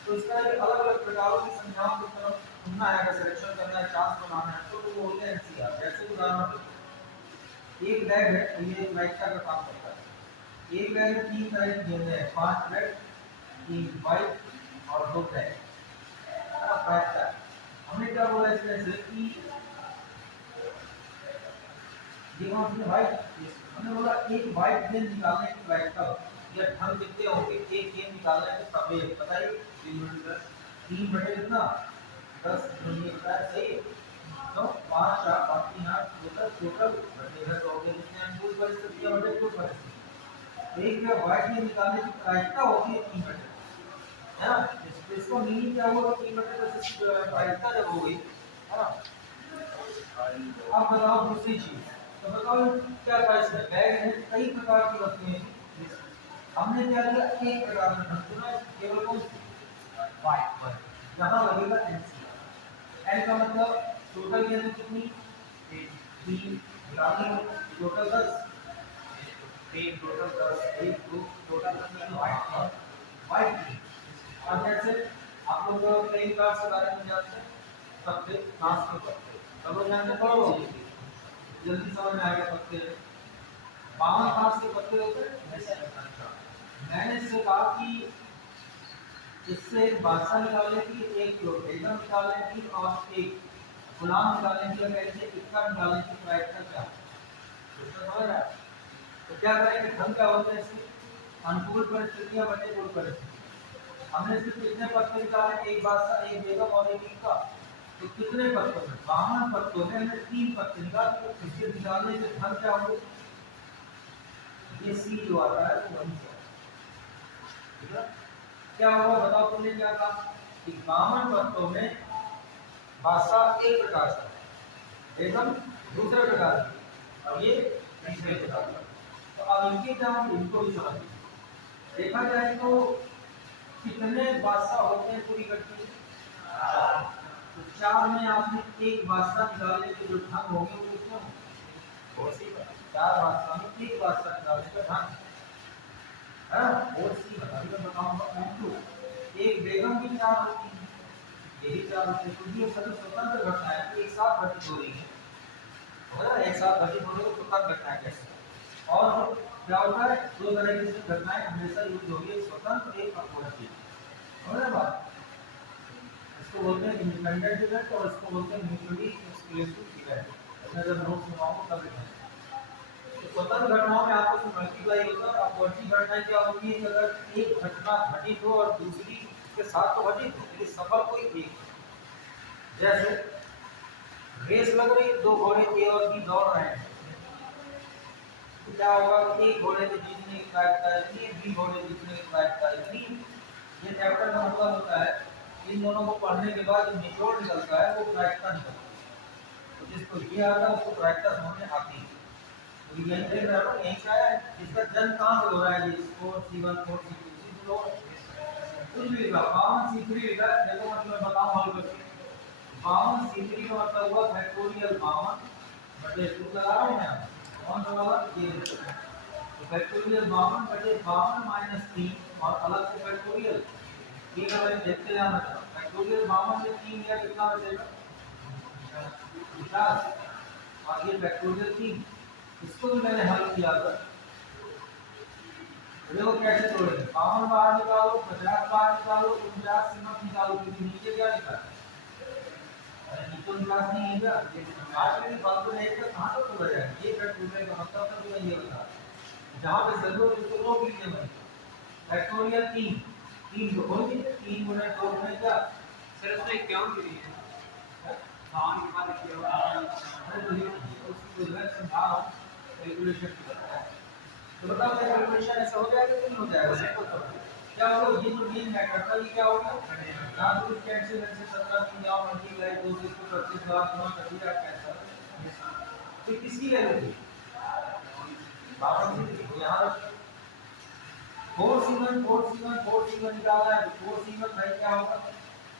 तो इस तरह के अलग अलग प्रकारों की संख्याओं की तरफ ढूंढना है, अगर सिलेक्शन करना है, चांस बनाना है, तो वो बोलते हैं एनसीआर। जैसे उदाहरण एक बैग है, तो ये प्रायिकता का काम करता है। एक बैग में 3 तरह की गेंदें हैं, 5 रेड 3 वाइट और 2 ब्लैक, प्रायिकता। हमने क्या बोला इसमें से कि ये कौन सी वाइट, हमने बोला एक वाइट गेंद निकालने की प्रायिकता या ढंग कितने होंगे, एक गेंद निकालने के सफेद बताइए 3 बटे कितना 10 ये होता है सही। तो 5 4 5 3 8 टोटल बटे 10 हो गए, जितने अनुकूल परिस्थितियां बटे कुल परिस्थिति। एक में वाइट गेंद निकालने की प्रायिकता होती है 3 बटे, है ना। इसको मीनिंग क्या होगा 3 बटे 10 प्रायिकता जब हो गई, है ना। अब बताओ दूसरी चीज, तो बताओ क्या था इसमें, बैग में कई प्रकार की वस्तुएं थी, हमने क्या किया एक प्रकार का ढंग चुना, केवल कौन वाइट पर, यहाँ लगेगा एनसीआर। एन का मतलब टोटल गेंद कितनी 3 टोटल 10, 3 टोटल 10, 1 2 टोटल 3 वाइट 3। और जैसे आप लोग प्लेइंग कार्ड्स के बारे में जानते हैं, पत्ते घास के पत्ते सब लोग जानते हैं, जल्दी समझ में आएगा। पत्ते 52 घास के पत्ते होते हैं। मैंने इससे कहा कि इससे एक बादशाह निकालने की, एक बेगम निकालने की और एक गुलाम निकालने की, कैसे इक्का निकालने की प्रायिकता क्या है। तो क्या करेंगे, ढंग क्या होता है इसके, अनुकूल परिस्थितियां बटे कुल परिस्थिति। हमने सिर्फ कितने पत्ते निकाले, एक बादशाह एक बेगम और एक इक्का, तो कितने पत्तों में 52 पत्तों में हमने 3 पत्ते निकाले। इसके निकालने से ढंग क्या होगा, ये सी जो आता है वो वही क्या होगा बताओ, तुमने क्या कहा कि 52 पत्तों में बादशाह एक प्रकार से, एकदम दूसरे प्रकार की, और ये तीसरे प्रकार का। तो अब इनके क्या हम इनको भी समझ देखा जाए तो कितने बादशाह होते हैं पूरी इकट्ठी, तो 4 में आपने एक बादशाह निकालने के जो ढंग होंगे वो कितने होंगे, 4 बादशाह में एक बादशाह निकालने का ढंग है ना। और सी बताऊंगा एक बेगम की 4 होती है, यही 4 होते हैं, क्योंकि ये सभी स्वतंत्र घटनाएं एक साथ घटित हो रही है, है ना, एक साथ घटित हो रही है, स्वतंत्र घटनाएं कैसे। और क्या होता है, 2 तरह की घटनाएं हमेशा यूज होगी, एक स्वतंत्र एक अपवर्ती, समझ रहे बात। इसको बोलते हैं इंडिपेंडेंट इवेंट और इसको बोलते हैं म्यूचुअली एक्सक्लूसिव इवेंट। मैं जब नोट्स बनाऊंगा तब लिखूंगा। स्वतंत्र घटनाओं में आपस में मल्टीप्लाई होता है। अपवर्ती घटनाएं क्या होती है कि अगर एक घटना घटित हो और दूसरी के साथ तो घटित हो, लेकिन सफल कोई एक, जैसे रेस लग रही, 2 घोड़े ए और बी दौड़ रहे हैं, तो क्या होगा, एक घोड़े से जीतने की प्रायिकता इतनी, बी घोड़े जीतने की प्रायिकता इतनी। ये चैप्टर का मतलब होता है इन दोनों को पढ़ने के बाद जो निचोड़ निकलता है वो प्रायिकता निकलता है। तो जिसको ये आता है उसको प्रायिकता समझ में आती है। तो यही देख रहे हो यही का है, इसका जन्म कहाँ से हो रहा है? ये 4 C1 4 C2 C2 कुछ भी लिखा 52 C3 लिखा है। देखो मतलब मैं बताऊं हल करके 52 C3 का मतलब हुआ फैक्टोरियल 52 बटे 2 लगा रहा हूं मैं कौन सा वाला ये तो फैक्टोरियल 52 बटे 52 माइनस 3 और अलग से फैक्टोरियल ये अगर देखते जाना था फैक्टोरियल 52 से 3 या कितना बचेगा 50 और ये फैक्टोरियल 3 इसको भी मैंने हल किया था। देखो कैसे तोड़ेंगे 52 बाहर निकालो 50 बाहर निकालो 49 से मत निकालो क्योंकि नीचे क्या लिखा है? अरे नीचे 49 नहीं है क्या? आज मेरी बात को लेकर कहां तक तोड़ा जाएगा? ये फैक्टोरियल का मतलब तो मैं ये बता जहां पे जरूरत है उसको रोक लीजिए मैं फैक्टोरियल 3 3 को खोल दीजिए 3 गुना 2 गुना क्या सर इसमें क्यों गिरी है? हाँ निकाल दिया। अरे तो ये उसको मैं समझा रहा हूं कैलकुलेशन करता है तो बताओ क्या कैलकुलेशन ऐसा हो जाएगा कि नहीं हो जाएगा? सिंपल तो क्या होगा ये जो मीन मैटर था ये क्या होगा? यहाँ तो कैंसिल से 17 की जाओ मल्टीप्लाई 2 से 25 बार गुणा कर दिया कैंसिल तो किसकी वैल्यू थी? 52 की यहाँ रख 4C1 निकाला है 4C1 भाई क्या होगा?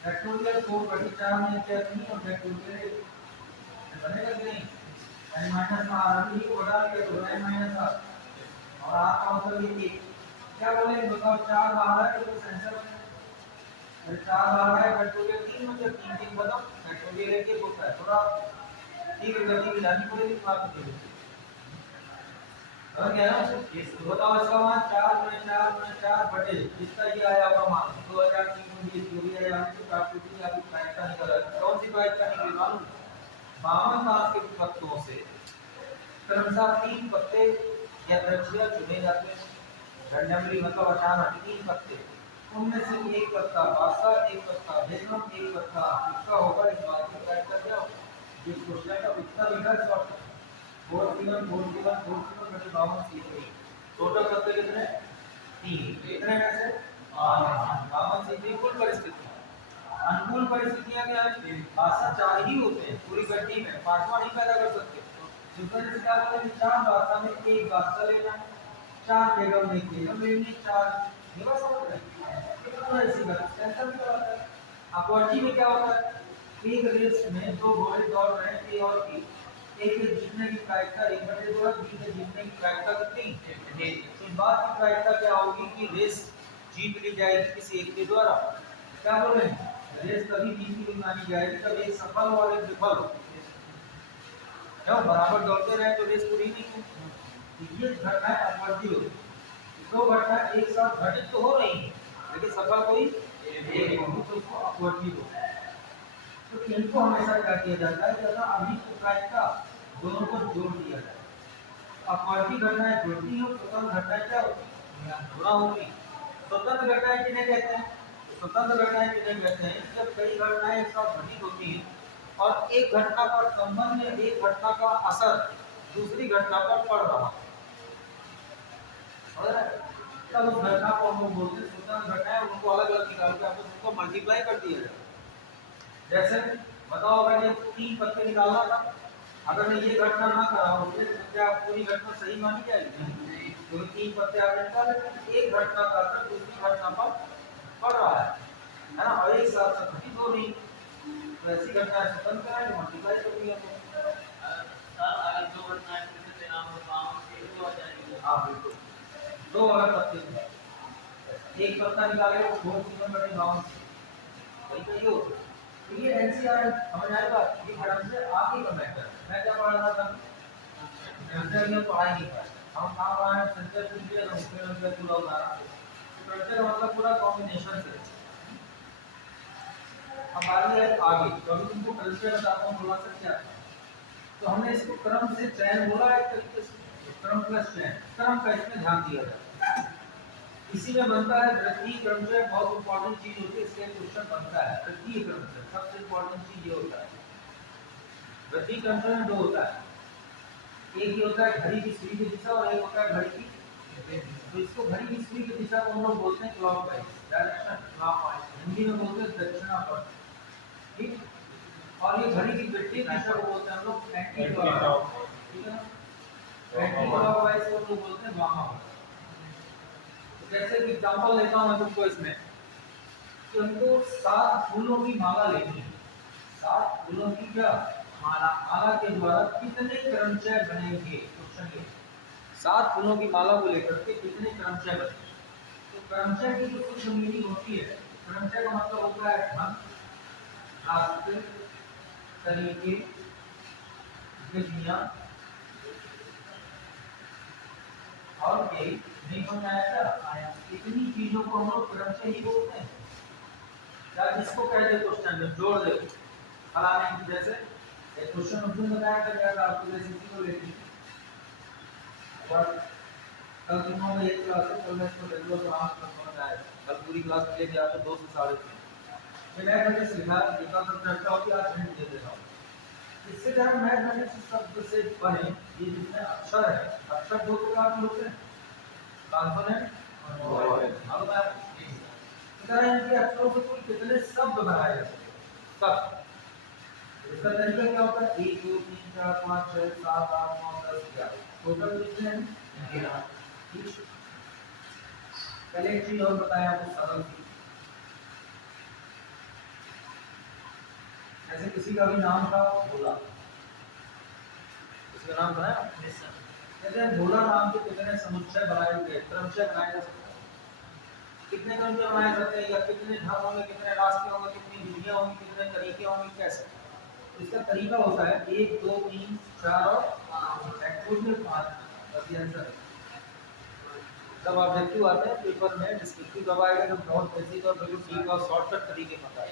फैक्टोरियल 4 बटे 4 में क्या 3 और फैक्टोरियल बनेगा कि नहीं? n माइनस r अभी को बढ़ा दिया तो n माइनस r और r का मतलब ये 1 क्या बोले बताओ 4 बाहर है तो सेंसर में 4 बाहर है फैक्टोरियल 3 मतलब 3 3 बताओ फैक्टोरियल 1 होता है थोड़ा ठीक है गति मिलानी पड़ेगी तो आपको देखो और क्या ना तो बताओ इसका मान 4 गुणे 4 बटे जितना ये आया होगा मान 2003 जो भी आया हमने प्राप्ति की प्रायिकता निकाला कौन सी प्रायिकता निकली मालूम 52 मास के पत्तों से क्रमशः 3 पत्ते या दक्षिया चुने जाते हैं रैंडमली मतलब अचानक 3 पत्ते उनमें से एक पत्ता बासा एक पत्ता भेजम एक पत्ता इसका होगा इस बात की प्रायिकता क्या होगा? ये क्वेश्चन का उत्तर लिखा है शॉर्ट 4C1 बटे 52 C3 टोटल पत्ते कितने 3 कितने में से 52 C3 कुल परिस्थिति अनुकूल परिस्थितियां क्या है? बासा 4 ही होते हैं पूरी गड्डी में पांचवा नहीं पैदा कर सकते दूसरे से क्या बोले कि 4 बासा में एक बासा लेना 4 बेगम नहीं बेगम लेनी 4 ये बात समझ रहे हैं कितना इसी का सेंसर भी होता है अपॉर्चुनिटी में क्या होता है एक रेस में दो घोड़े दौड़ रहे हैं ए और बी एक के जीतने की प्रायिकता 1/2 है बी के जीतने की प्रायिकता कितनी तो बात की प्रायिकता क्या होगी कि रेस जीत ली जाएगी किसी एक के द्वारा क्या बोल रहे हैं रेस तभी जीत ली मानी जाएगी जब एक सफल हो और एक विफल हो जब बराबर दौड़ते रहे तो रेस पूरी नहीं होगी ये घटनाएं अपवर्ती होती दो घटनाएं एक साथ घटित तो हो रही हैं लेकिन सफल कोई एक होगी तो उसको अपवर्ती होता है तो इनको हमेशा क्या किया जाता है कि अभी की प्रायिकता दोनों को जोड़ दिया जाए अपवर्ती घटनाएं जुड़ती हैं स्वतंत्र घटनाएं क्या होती हैं जुड़ा होती स्वतंत्र घटनाएं किन्हें कहते हैं स्वतंत्र घटनाएं किन्हें कहते हैं जब कई घटनाएं एक साथ घटित होती हैं और एक घटना पर संबंध में एक घटना का असर दूसरी घटना पर पड़ रहा है तब उस घटना को हम लोग बोलते हैं स्वतंत्र घटनाएं उनको अलग अलग निकाल के आपस उनको मल्टीप्लाई कर दिया जाए जैसे बताओ अगर ये 3 पत्ते निकालना था अगर मैं ये घटना ना करा होते तो क्या पूरी घटना सही मानी जाएगी तो 3 पत्ते आपने निकाले एक घटना का असर दूसरी घटना पर पड़ रहा है ना और एक साथ घटित हो रही तो ऐसी घटना स्वतंत्र है मल्टीप्लाई कर दिया सर अगर दो घटनाएं फिर से नाम बताऊं तो हो जाएगी हां बिल्कुल दो अलग पत्ते एक पत्ता निकाले वो 4C1 बटे 52 वही तो ये होता है ये एनसीआर समझ आएगा ये धर्म से आगे का मैटर मैं क्या पढ़ रहा था सेंसर में पढ़ाई नहीं पाया हम कहाँ आए सेंसर के लिए हम पूरा उदाहरण सेंसर मतलब पूरा कॉम्बिनेशन से अब बारी है आगे तो अभी तुमको कल्चर बताता हूँ थोड़ा सा क्या तो हमने इसको क्रम से चयन बोला एक तरीके से क्रम प्लस चयन क्रम का इसमें ध्यान दिया जाए इसी में बनता है वृद्धि क्रमचय बहुत इंपॉर्टेंट चीज होती है इसके क्वेश्चन बनता है वृद्धि क्रमचय सबसे इंपॉर्टेंट चीज ये होता है वृद्धि क्रमचय में दो होता है एक ये होता है घड़ी की सुई की दिशा और एक होता है घड़ी की तो इसको घड़ी की सुई की दिशा को हम लोग बोलते हैं क्लॉकवाइज डायरेक्शन क्लॉकवाइज हिंदी में बोलते हैं दक्षिणावर्त ठीक और ये घड़ी की विपरीत दिशा को बोलते हैं हम लोग ठीक है ना। बैटरी क्लॉकवाइज को लोग बोलते हैं गामा। तो जैसे कि एग्जांपल लेता हूं मैं तुमको इसमें कि हमको 7 फूलों की माला लेनी है। 7 फूलों की क्या माला के द्वारा कितने क्रमचय बनेंगे, क्वेश्चन ये। 7 फूलों की माला को लेकर के कितने क्रमचय बनेंगे। तो क्रमचय की जो कुछ मीनिंग होती है, क्रमचय का मतलब होता है ढंग, रास्ते, तरीके, विधियां और यही नहीं समझ आया क्या आया। इतनी चीजों को हम लोग क्रमचय ही बोलते हैं। या इसको कह दे क्वेश्चन में जोड़ दे फलाने की, जैसे एक क्वेश्चन उसने बताया था क्या आपको, जैसे इसी को लेती और कल तुमने एक क्लास है, कल मैं इसको रेगुलर क्लास में समझाया, कल पूरी क्लास में लेके आते 2 से 3:30 मैं मैथमेटिक्स लिखा जितना सब चर्चा होती है आज हिंट दे देता हूँ। इससे क्या है, मैथमेटिक्स शब्द से बने ये जितने अक्षर है, अक्षर 2 प्रकार के होते हैं, कॉन्सोनेंट और वोवेल। मालूम है आपको? तो कह रहे हैं कि अक्षरों से कुल कितने शब्द बनाए जा सकते हैं, शब्द। इसका तरीका क्या होता है, 1 2 3 4 5 6 7 8 9 10 11 टोटल कितने हैं 11। ठीक। पहले एक चीज और बताया आपको सरल की, जैसे किसी का भी नाम था भोला, किसी का नाम था कहते हैं भोला नाम के कितने समुच्चय बनाए गए, क्रमशः बनाए जा सकते हैं। कितने क्रमशः बनाए जाते हैं, या कितने ढंग होंगे, कितने रास्ते होंगे, कितनी विधियां होंगी, कितने तरीके होंगे, कैसे। इसका तरीका होता है 1 2 3 4 और 5 फैक्टोरियल 5। बस ये आंसर है। जब ऑब्जेक्टिव आते हैं पेपर में डिस्क्रिप्टिव कब आएगा, जब बहुत बेसिक और बिल्कुल ठीक और शॉर्टकट तरीके में आता है।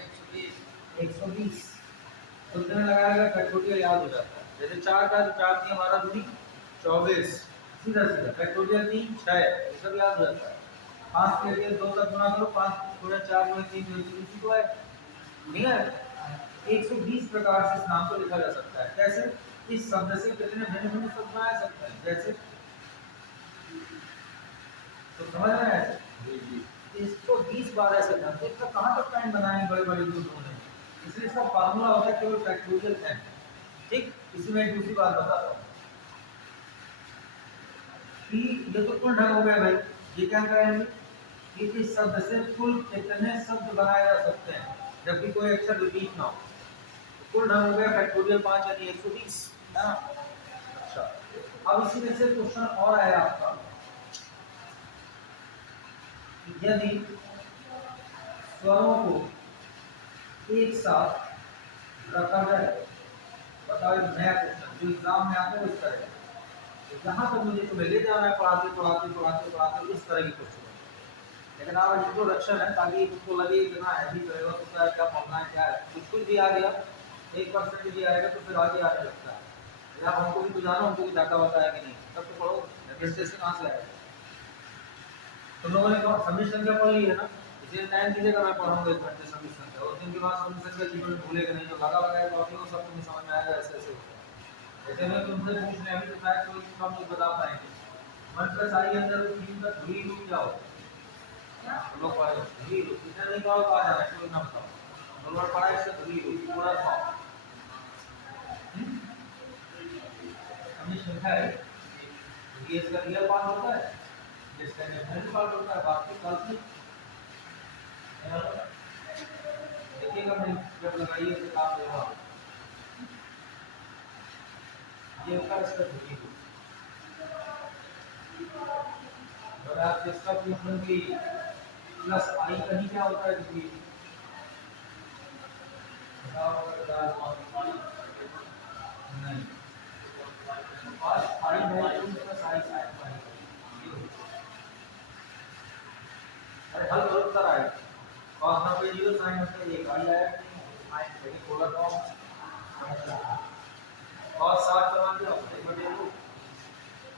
120 उतने लगाएगा फैक्टोरियल याद हो जाता है। जैसे 4 का, तो 4 की हमारा दूरी 24, सीधा सीधा फैक्टोरियल 3 6 ये सब याद हो जाता है। 5 के लिए 2 तक गुना करो, 5 गुणा 4 गुणा 3 इसी को है नहीं है। 120 प्रकार से इस नाम को लिखा जा सकता है। कैसे, इस शब्द से कितने भिन्न भिन्न शब्द बनाए सकते हैं, जैसे तो समझ में आया ऐसे इसको 20 बार ऐसे करते हैं, इसका कहां तक टाइम बनाएंगे बड़े बड़े ग्रुप होने, इसलिए इसका फार्मूला होता है केवल फैक्टोरियल n। ठीक, इसमें एक दूसरी बात बताता हूं कि ये तो कुल ढंग हो गया भाई। ये क्या करेंगे कि इस शब्द से कुल कितने शब्द बनाए जा सकते हैं जबकि कोई अक्षर रिपीट ना हो। तो कुल ढंग हो गया फैक्टोरियल 5 यानी 120 है ना। अच्छा, अब इसी में से क्वेश्चन और आया आपका, यदि स्वरों को एक साथ रखा जाए, बताओ एक नया क्वेश्चन जो एग्जाम में आता है इस तरह, तो जहां तक मुझे तुम्हें ले जाना है पढ़ाते पढ़ाते पढ़ाते पढ़ाते इस तरह की क्वेश्चन। लेकिन आप इंट्रोडक्शन है ताकि तुमको लगे इतना हैवी सिलेबस होता है, क्या पढ़ना है क्या है। कुछ भी आ गया 1% भी आएगा तो फिर आगे आने लगता है, या हमको भी तो जानो हमको भी डाटा बताया कि नहीं, तब तो पढ़ो, रजिस्ट्रेशन कहाँ से आएगा। तुम लोगों ने कहा सबमिशन क्या पढ़ ली है ना, इसे टाइम दीजिएगा, मैं पढ़ाऊंगा 1 घंटे सबमिशन का, और दिन के बाद सबमिशन का जीवन में भूलेगा नहीं, जो लगा लगाया टॉपिक वो सब तुम्हें समझ में आएगा। ऐसे ऐसे होता है। जैसे मैं तुमसे पूछ रहे अभी तो शायद कोई कम नहीं बता पाएंगे। मन प्लस आई अंदर 3 का धुरी रूप क्या होता है, लोग पढ़े धुरी रूप, इतना नहीं पाओ तो आ जाना, कोई ना बताओ दोनों पढ़ा इससे धुरी रूप पूरा पाओ। हमने सीखा है ये इसका रियल पार्ट होता है, जिसका इमेजिनरी पार्ट होता है, बाकी काल्पनिक। देखिएगा मैं जब लगाइए तो काम देगा ये होता है इसका धुरी रूप। और आप इसका पूछने की प्लस आई कहीं क्या होता है धुरी रूप, नहीं पास आई बाय 2 प्लस आई साइन बाय, अरे हल करो सर आए cos 90 sin 90 एक आई आया माइनस देखिए पोलर फॉर्म cos 60 का मान क्या होता है 1/2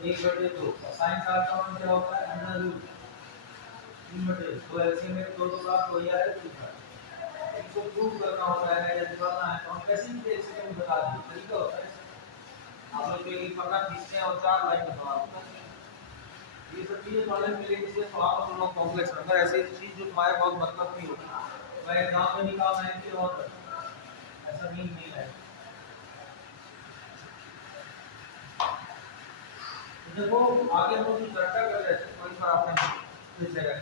1/2 sin 60 का मान क्या होता है अंडर रूट 3/2 तो ऐसे में दो तो प्राप्त हो जाएगा ठीक है। इसको प्रूव करना होता है या दिखाना है तो हम कैसे भी एक सेकंड बता दें, तरीका होता है। आप लोग एक पन्ना खींचते हैं और 4 लाइन में सवाल होता है, ये सब चीजें नॉलेज मिलेगी, इसलिए सवाल हम लोग कॉम्प्लेक्स रखना है। ऐसी चीज जो तुम्हारे बहुत मतलब नहीं होगी, मैं एग्जाम में निकाल रहे हैं कि और ऐसा नहीं है। देखो आगे हम लोग चर्चा कर रहे थे वहीं पर आपने इस जगह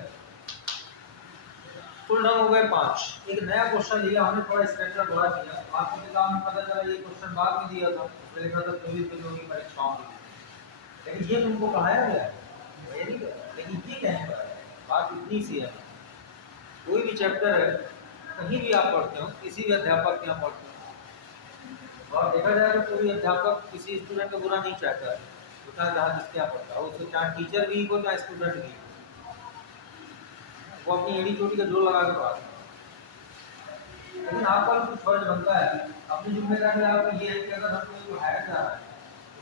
कुल रंग हो गए 5। एक नया क्वेश्चन लिया हमने, थोड़ा स्ट्रक्चर बढ़ा दिया। आपकी किताब में पता चला ये क्वेश्चन बाद में दिया था, उसमें लिखा था 24 प्रतियोगी परीक्षाओं के लिए, लेकिन ये तुमको पढ़ाया गया है ये नहीं पता, लेकिन ये कहने पर है बात इतनी सी है। कोई भी चैप्टर है कहीं भी आप पढ़ते हो, किसी भी अध्यापक के यहाँ पढ़ते हो, और देखा जाए तो कोई अध्यापक किसी स्टूडेंट को बुरा नहीं चाहता है, होता है जहाँ जिसके यहाँ पढ़ता है, उसको चाहे टीचर भी हो चाहे स्टूडेंट भी, वो अपनी एड़ी चोटी का जोर लगा के पढ़ाता है। लेकिन आपका भी कुछ फर्ज बनता है, अपनी जिम्मेदारी आपको ये है कि अगर हमको ये पढ़ाया जा रहा है,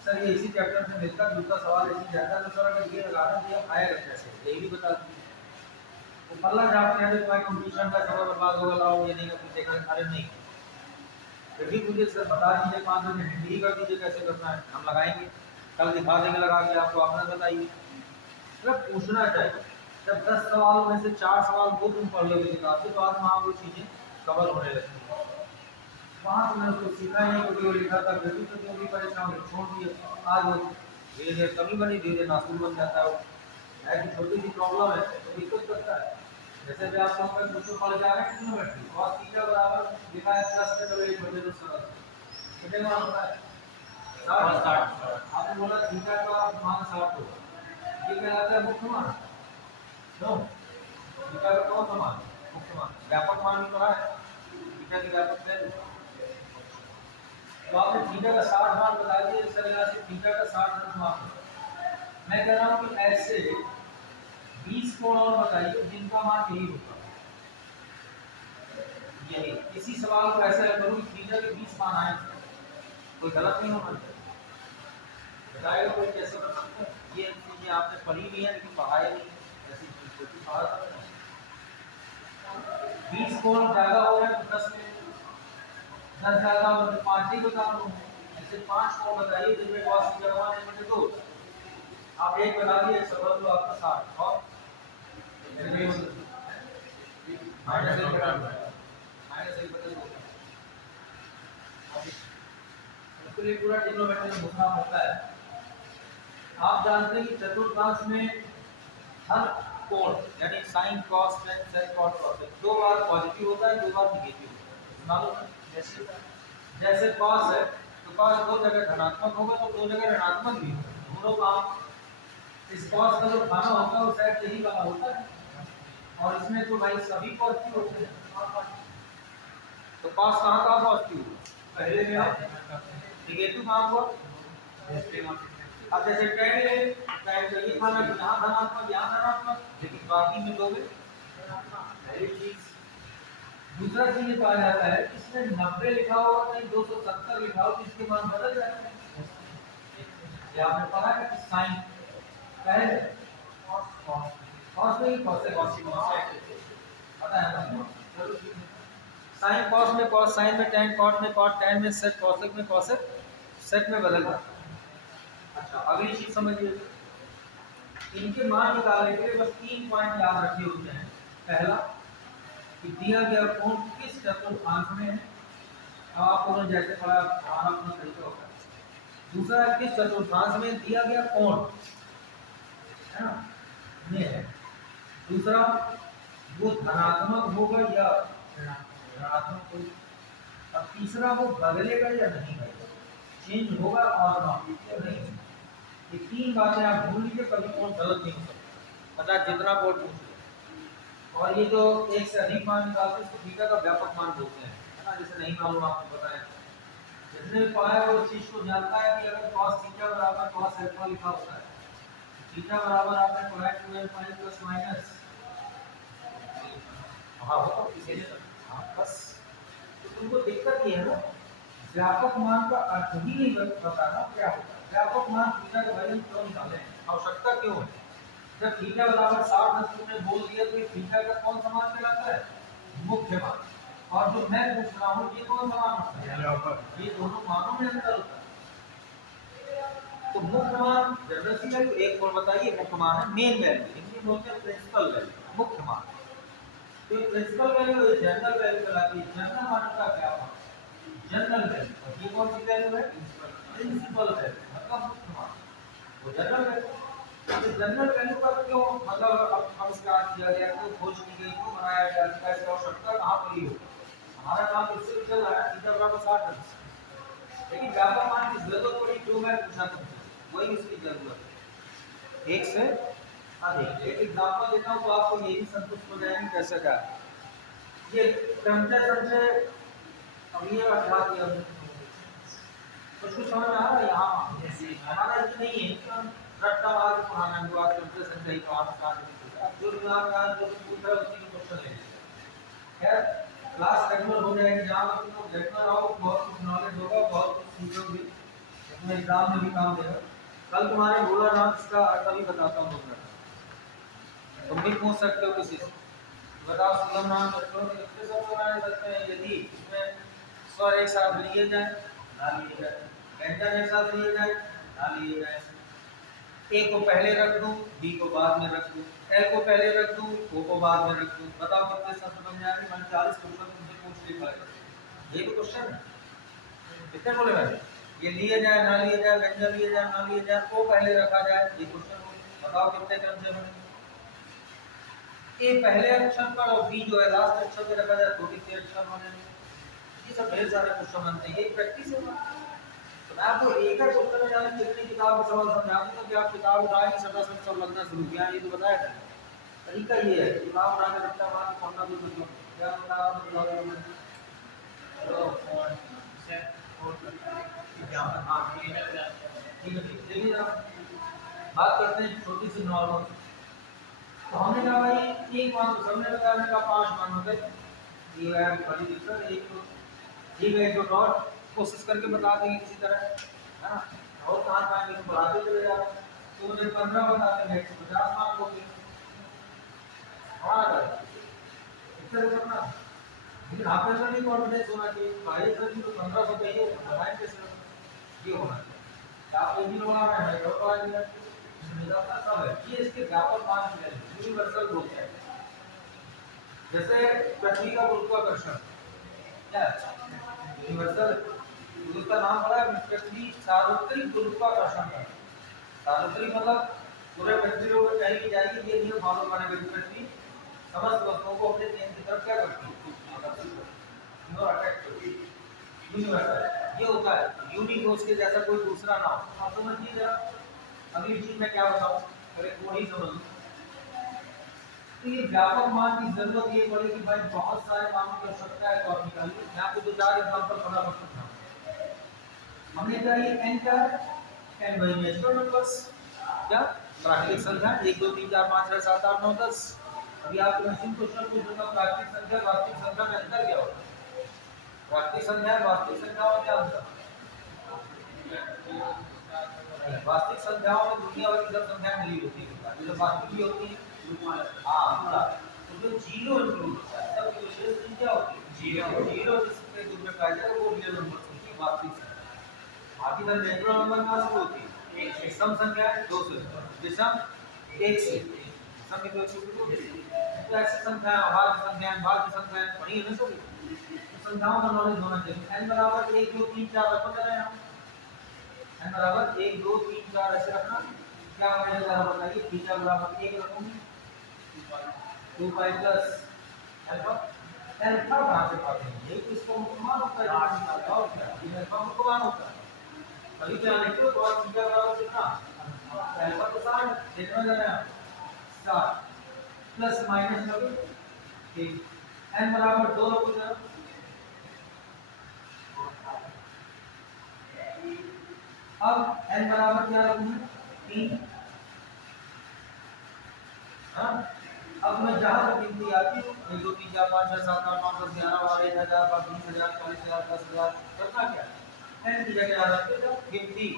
सर ये इसी चैप्टर से मिलता जुलता सवाल ऐसी जाता है, तो सर अगर ये लगा दें तो ये आएगा कैसे, यही भी बता दीजिए। तो पल्ला आपके यहाँ कोई कंपटीशन का समय बर्बाद होगा, लाओ ये नहीं का कुछ देखा, अरे नहीं, फिर भी मुझे सर बता दीजिए 5 बजे हिंदी कर दीजिए कैसे करना है, हम लगाएंगे, कल दिखा देंगे लगा के, आपको अपना बताइए। मतलब पूछना चाहिए, जब 10 सवालों में से 4 सवाल वो तुम पढ़ लोगे किताब से, तो आज वहाँ वो चीज़ें कवर होने लगती है। वहाँ तो मैंने उसको सीखा नहीं, क्योंकि वो लिखा था फिर भी प्रतियोगी परीक्षाओं में छोड़ दिया, आज वो धीरे धीरे कमी बनी, धीरे धीरे नासूर बन जाता है। वो है कि छोटी सी प्रॉब्लम है तो दिक्कत करता है। जैसे भी आप लोग में कुछ पढ़ जा रहे हैं ट्रिग्नोमेट्री और थीटा बराबर लिखा है प्लस में, चलो 1 बटे 2 सरल कितने मान होता है 60। आपने बोला थीटा का मान 60 होगा, ये कहलाता है मुख्य मान, क्यों थीटा का कौन सा मान, मुख्य मान, व्यापक मान भी पढ़ा है थीटा की व्यापक वैल्यू। तो आपने थीटा का 60 मान बता दिया, इस तरह से थीटा का 60 मान होगा। मैं कह रहा हूँ कि ऐसे 20 कोण और बताइए जिनका मान यही होगा, यही इसी सवाल को ऐसे रख करूँ कि थीटा के 20 मान आए, कोई गलत नहीं होना चाहिए, बताएगा कोई कैसे कर सकते हैं। ये चीजें आपने पढ़ी भी है लेकिन पढ़ाई नहीं, ऐसी चीज को पढ़ा सकते हैं। 20 कोण ज्यादा हो रहा है तो 10 में 10 ज्यादा हो तो 5 ही बता दो, ऐसे 5 कोण बताइए जिनमें cos थीटा 1 बटे 2, आप एक बता दिए, एक समझ लो आपका 60 और माइनस 1 बटा 2, इसके लिए पूरा ट्रिग्नोमेट्री में घूमना होता है। आप जानते हैं कि चतुर्थांश में हर कोण यानी sin cos tan sec cot cos 2 बार पॉजिटिव होता है, 2 बार नेगेटिव होता है। मालूम जैसे cos है तो cos 2 जगह धनात्मक होगा तो 2 जगह ऋणात्मक भी होगा, दोनों काम। इस cos का जो खाना होता है वो शायद यही वाला होता है, और इसमें तो भाई सभी पॉजिटिव होते हैं, तो cos कहाँ का पॉजिटिव पहले में नेगेटिव कहाँ हुआ। अब जैसे tan है, tan का ये माना कि यहाँ धनात्मक यहाँ धनात्मक, लेकिन बाकी में दोगे पहली चीज। दूसरा चीज ये पाया जाता है कि इसमें 90 लिखा होगा कहीं 270 लिखा हो तो इसके मान बदल जाते हैं। ये आपने पढ़ा है कि साइन पहले cos में ही cos पता है ना, साइन cos में cos, साइन में tan, cot में cot, tan में sec, cosec में cosec, sec में बदल जाता है। अच्छा अगली चीज समझिए, इनके मान निकालने के लिए बस 3 पॉइंट याद रखिए होते हैं। पहला कि दिया गया कोण किस चतुर्थांश में है, अब आपको जैसे पढ़ा हमारा अपना तरीका होता है। दूसरा है किस चतुर्थांश में दिया गया कोण है ना, ये है। दूसरा वो धनात्मक होगा या ऋणात्मक होगा। अब तीसरा वो बदलेगा या नहीं बदलेगा, चेंज होगा और नहीं। ये 3 बातें आप भूल लीजिए, कभी कोण गलत नहीं हो सकता, पता जितना बोर्ड पूछ। और ये जो एक से अधिक मान निकालते हैं उसको थीटा का व्यापक मान बोलते हैं, है ना। जैसे नहीं मालूम आपको बताया, जिसने भी पढ़ा है वो इस चीज को जानता है कि अगर cos थीटा बराबर cos अल्फा लिखा होता है, थीटा बराबर आपने पढ़ा है 2n प्लस माइनस, हाँ वो तो किसी ने हाँ बस। तो तुमको दिक्कत ये है ना, व्यापक मान का अर्थ ही नहीं बताना क्या होता है। व्यापक मान थीटा का वैल्यू क्यों निकालें, आवश्यकता क्यों है। जब थीटा बराबर 60 तुमने बोल दिया तो ये थीटा का कौन सा मान कहलाता है, मुख्य मान। और जो मैं पूछ रहा हूँ ये कौन सा मान होता है, ये दोनों मानों में अंतर होता है। तो मुख्य मान जनरल सी वैल्यू, एक और बताइए मुख्य मान है मेन वैल्यू, इनके बोलते हैं प्रिंसिपल वैल्यू, मुख्य मान। तो प्रिंसिपल वैल्यू है जनरल वैल्यू कहलाती है। जनरल मान का क्या मान, जनरल वैल्यू, ये कौन सी वैल्यू है, प्रिंसिपल वैल्यू मतलब मुख्य मान। वो जनरल वैल्यू। तो जनरल वैल्यू का क्यों मतलब अब आविष्कार किया गया, क्यों खोज की गई, क्यों बनाया गया, इसकी आवश्यकता कहाँ पड़ी हो? हमारा काम इससे भी चल रहा है थीटा बराबर 60 लेकिन व्यापक मान की जरूरत पड़ी जो मैं पूछा तुमसे वही उसकी जरूरत है एक से अधिक। एक एग्जांपल देता हूँ तो आपको ये भी संतुष्ट हो जाएंगे कैसे क्या है। ये क्रमशः संचय अब ये हटा दिया हमने। कुछ कुछ समझ में आ रहा है यहाँ जैसे हमारा ये नहीं है कि हम रट्टा मार के पढ़ाना है, वो आज क्रमशः संचय तो आप स्टार्ट अब जो दिमाग में आए जो पूछ रहे हैं उसी के क्वेश्चन ले खैर क्लास रेगुलर हो जाएगी जहाँ पर तुम रेगुलर आओ बहुत कुछ नॉलेज होगा बहुत कुछ सीखोगे तुम्हें एग्जाम में भी काम देगा। कल तुम्हारे बोला नाम इसका अर्थ अभी बताता हूँ तुम भी पूछ सकते हो किसी से बताओ सुगम नाम रखो कितने सब बना सकते हैं यदि इसमें स्वर एक साथ लिए जाए ना लिए जाए व्यंजन एक साथ लिए जाए ना लिए जाए ए को पहले रख दूं बी को बाद में रख दूं एल को पहले रख दूं ओ को बाद में रख दूं बताओ कितने सब समझ में आएंगे। मैंने 40 क्वेश्चन तुमसे पूछ लिया है ये तो क्वेश्चन है कितने बोले मैंने ये लिए जाए ना लिए जाए व्यंजन लिए जाए ना लिए जाए ओ पहले रखा जाए ये क्वेश्चन बताओ कितने क्रम से बने। ए पहले अक्षर पर और बी जो है लास्ट अक्षर पे रखा जाए तो कितने अक्षर बने। ये सब ढेर सारे क्वेश्चन बनते हैं ये प्रैक्टिस है। तो मैं आपको एक ही क्वेश्चन में जाने कितनी किताब का सवाल समझा दूंगा कि आप किताब उठाएंगे सदा सब लगना शुरू किया ये तो बताया था। तरीका ये है किताब उठा के रखता बात पढ़ना तो कुछ क्या बताओ तो से और हां ठीक है चलिए बात करते हैं छोटी सी नॉर्मल। तो हमने कहा भाई एक मान तो सबने बताया का 5 मान होते ये है बड़ी दिक्कत एक तो ठीक है जो डॉट कोशिश करके बता देंगे किसी तरह है ना और कहाँ पाएंगे तो बढ़ाते चले जा रहे हैं तो मुझे 15 बताते हैं 150 मार्क हो गए हाँ इतना करना लेकिन आप ऐसा नहीं कॉन्फिडेंस होना चाहिए भाई सर जी तो 1500 चाहिए बनाए कैसे ये होना चाहिए आप ये भी लोग आ रहे हैं और पाएंगे मिलता सब है ये इसके व्यापक मान है यूनिवर्सल बोलते हैं। जैसे पृथ्वी का गुरुत्वाकर्षण क्या यूनिवर्सल उसका नाम पड़ा है पृथ्वी सार्वत्रिक गुरुत्वाकर्षण का सार्वत्रिक मतलब पूरे पृथ्वी पर कहीं भी जाएगी ये नियम फॉलो करने के पृथ्वी समस्त वस्तुओं को अपने केंद्र की तरफ क्या करती है नो अट्रैक्ट करती है यूनिवर्सल ये होता है यूनिक उसके जैसा कोई दूसरा ना हो। आप समझिए जरा अगली चीज मैं क्या बताऊं अरे थोड़ी समझ तो ये व्यापक मान की जरूरत ये पड़ी कि भाई बहुत सारे मानों की आवश्यकता है तो आप निकालिए मैं आपको दो चार एग्जांपल फटाफट समझाऊं। हमने क्या ये n क्या है n बाई नेचुरल नंबर्स क्या प्राकृतिक संख्या 1 2 3 4 5 6 7 8 9 10 अभी आपको मशीन क्वेश्चन पूछ दूंगा प्राकृतिक संख्या वास्तविक संख्या में अंतर क्या होता है प्राकृतिक संख्या वास्तविक संख्या में क्या अंतर वास्तविक संख्याओं में दुनिया भर की सब संख्याएं मिली होती है जो वास्तविक भी होती है हाँ पूरा तो जो जीरो इंक्लूड होता है तब विशेष चीज क्या होती है जीरो जीरो जिसके दूर में पाया जाए वो रियल नंबर होती है वास्तविक संख्या। बाकी सब नेचुरल नंबर कहाँ से होती है एक से सम संख्या है 2 से विषम 1 से सम की तो ऐसी संख्या भाज्य संख्या पढ़ी है ना सभी संख्याओं का नॉलेज होना चाहिए n बराबर 1 2 3 4 रखो जरा यहाँ n बराबर 1 2 3 4 ऐसे रखना क्या होगा जरा बताइए थीटा बराबर 1 रखूंगी 2 पाई प्लस अल्फा अल्फा कहां से पाते हैं ये इसको मुक्तमान होता है निकालता और क्या ये अल्फा मुक्तमान होता है अभी क्या लिखो तो और थीटा बराबर कितना अल्फा तो 60 देखना जरा 60 प्लस माइनस करो ठीक n बराबर 2 रखो जरा अब n बराबर क्या रखूंगा 3 हां अब मैं जहां तक गिनती आती हूँ 1 2 3 4 5 6 7 8 9 10 11 12 1000 20,000 40,000 10,000 करना क्या n की जगह रखते जाओ गिनती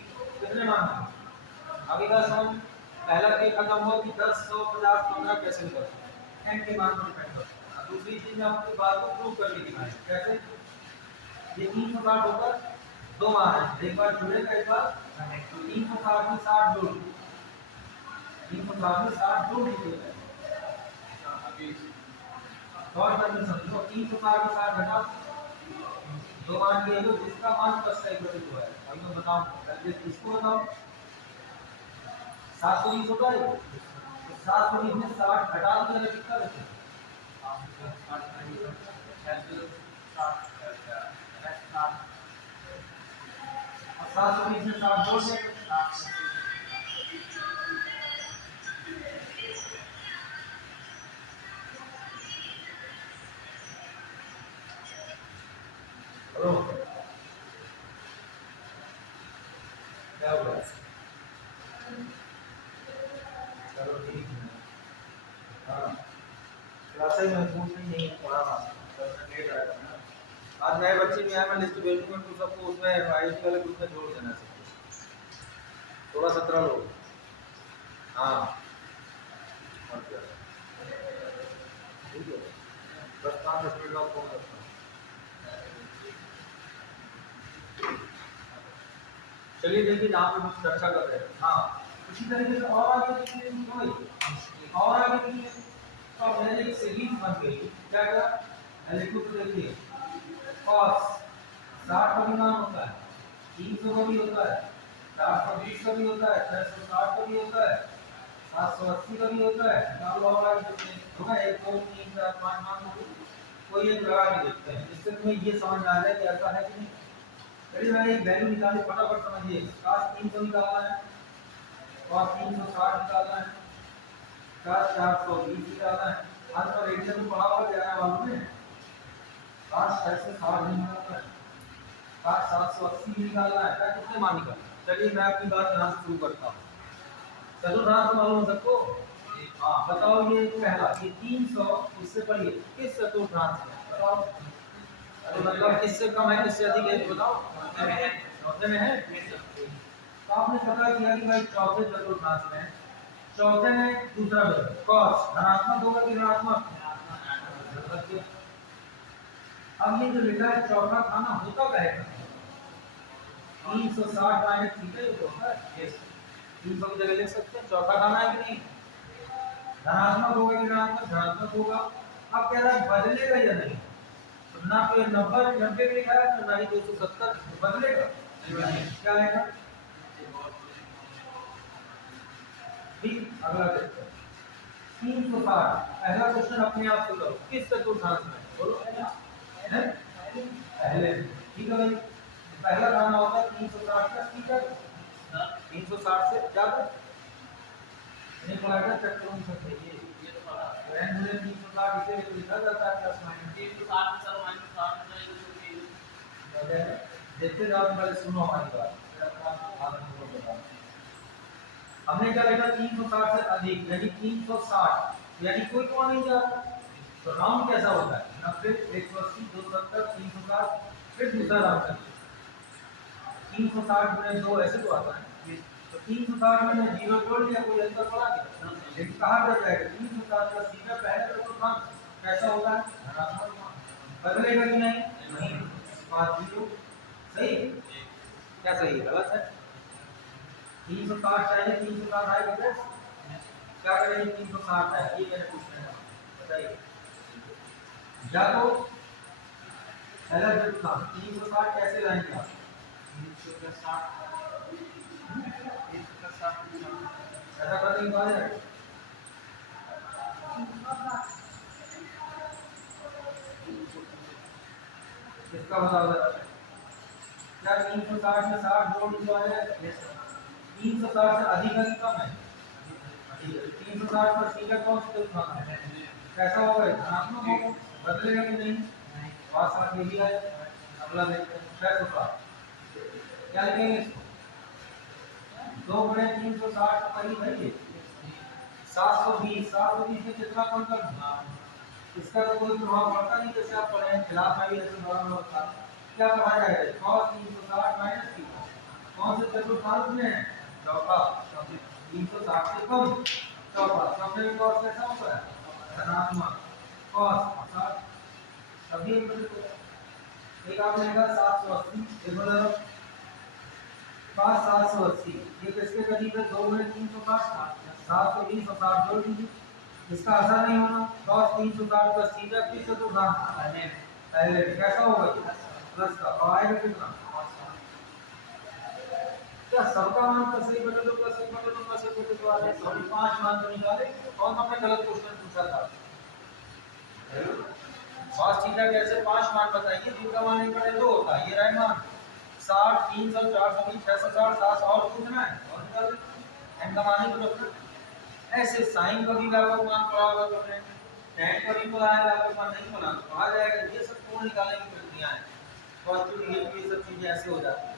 कितने मान अभी का सम पहला के खत्म हो कि 10 100 50 15 कैसे निकलता n के मान पर डिपेंड करता है। दूसरी चीज मैं आपको बात को प्रूव करके दिखाऊंगा कैसे ये 360 होकर दो मान है एक बार जुड़ेगा एक बार 360 में 60 जोड़ 360 में 60 जोड़ दीजिएगा और करके समझो 360 में 60 घटा दो मान दिए तो जिसका मान 10 का इक्वल है अभी मैं बताऊं इसको बताओ 720 होता है। 720 में 60 घटा दो तो कितना बचे? 720 में 60 जोड़ दे। हेलो, क्या हुआ? चलो ठीक है। हाँ, क्लास में महसूस नहीं पढ़ा रहा, लेट आया था ना। आज नए बच्चे भी आए, मैं लिस्ट भेजूंगा तो सबको उसमें आईटी वाले ग्रुप में जोड़ देना सबको। 16-17 लोग। हाँ, और क्या? ठीक है, बस 5-10 मिनट बाद फोन करता हूँ। चलिए देखिए जहाँ पे हम चर्चा कर रहे हैं। हाँ, इसी तरीके से और आगे देखिए, और आगे देखिए, तो मैंने एक सीरीज बन गई। क्या करा? मैं लिखूँ तो देखिए, cos 60 का भी मान होता है, 300 का भी होता है, 420 का भी होता है, 660 का भी होता है, 780 का भी होता है। निकाल लो और आगे देखते हैं। होगा 1 2 3 4 5 मान लो, कोई एक लगा के देखते हैं, जिससे तुम्हें ये समझ आ जाए कि ऐसा है कि नहीं। चलिए मैंने एक वैल्यू निकाली, फटाफट समझिए। cos 300 निकालना है, cos 360 निकालना है, cos 420 निकालना है। आज का रेडियन में पढ़ा हुआ क्या है मालूम है? cos 660 निकालना है, cos 780 निकालना है। क्या कितने मान निकालना है? चलिए मैं अपनी बात यहाँ से शुरू करता हूँ। चतुर्थांश मालूम हो सबको? हाँ, बताओ ये पहला, ये 300 इससे पढ़िए किस चतुर्थांश में? बताओ। अरे मतलब किससे कम है किससे अधिक है बताओ। चौथे में है। तो आपने पता किया कि भाई चौथे चतुर्थांश में, चौथे में दूसरा बदल cos धनात्मक होगा कि ऋणात्मक? अब ये जो लिखा है चौथा खाना होता क्या है? 360 माइनस थीटा ये होता है। यस, 300 की जगह लिख सकते हैं। चौथा खाना है कि नहीं? धनात्मक होगा कि ऋणात्मक? धनात्मक होगा। अब कह रहा है बदलेगा या नहीं? तो ना तो 90 में लिखा है तो ना ही 270 बदलेगा। क्या आएगा? ठीक, अगला देखते हैं। 360 पहला क्वेश्चन अपने आप से करो, किस चतुर्थांश में? बोलो है पहले। ठीक है भाई, पहला खाना होता है 360 का थीटा। 360 से ज्यादा नहीं पढ़ा था, चेक करो सब देखिए। ये तो पढ़ा है। 360 इसे भी लिखा जाता है प्लस माइनस 360 सर माइनस 60 जाएगा तो देखते जाओ, पहले सुनो हमारी बात, फिर अपना आगे को बताओ। हमने क्या लिखा? 360 से अधिक यानी 360, यानी कोई कौन नहीं जाता। तो राउंड कैसा होता है? 90 180 270 360, फिर दूसरा राउंड करते 360 में 2 ऐसे तो आता है। तो 360 में 0 जोड़ लिया, कोई अंतर पड़ा क्या? लेकिन कहाँ कर जाएगा? 360 का सीधा पहले तो था कैसा होता है? धनात्मक। बदलेगा कि नहीं? नहीं। 5 0 सही। क्या सही है? गलत है। 360 चाहिए, 360 आएगा क्या? क्या करेंगे? 360 है ये मैंने पूछना है, बताइए। या तो पहला जब था 360 कैसे लाएंगे आप? 360 ऐसा करने के बाद है इसका बताओ जरा। क्या 360 में 60 जोड़ दो है? 360 से अधिक है कि कम है? 360 पर सीधा कौन सा उठाना है? कैसा होगा? धनात्मक होगा। बदलेगा कि नहीं? बात समझ में भी है। अगला देखते हैं 660। क्या लिखेंगे इसको? 2 बड़े 360 करीब है ये। 720 में कितना कौन करना? इसका तो कोई प्रभाव पड़ता नहीं, जैसे आप पढ़े हैं खिलाफ में भी ऐसे नॉर्मल होता है। क्या कहा जाएगा? cos 360 माइनस थीटा कौन से चतुर्थांश में है? चौथा। 360 से कम चौथा। चौथे में cos कैसा होता है? धनात्मक। cos 60 अभी एक आपने लिखा 780, देखो जरा cos 780 ये किसके करीब है? 2 गुणे 360 720 और 60 जोड़ दीजिए, इसका असर नहीं होना। cos 360 का सीधा किस चतुर्थांश? पहले कैसा होगा? प्लस का। और आएगा कितना? क्या सबका मान प्लस एक बटे दो प्लस एक बटे दो प्लस एक बटे दो आ गए? सभी 5 मान तो निकाले। कौन हमने गलत क्वेश्चन पूछा था? cos थीटा कैसे 5 मान बताइए? जिनका मान 1 बटे 2 होता है। ये रहा मान 60 300 420 660 700 और पूछना है और निकाल दो। n का मान ही तो रखना। ऐसे sin का भी व्यापक मान पढ़ा होगा तुमने, tan का भी पढ़ा है, व्यापक मान नहीं पढ़ा तो आ जाएगा। ये सब कौन निकालने की प्रक्रिया है? cos to ये सब चीजें ऐसे हो जाती है।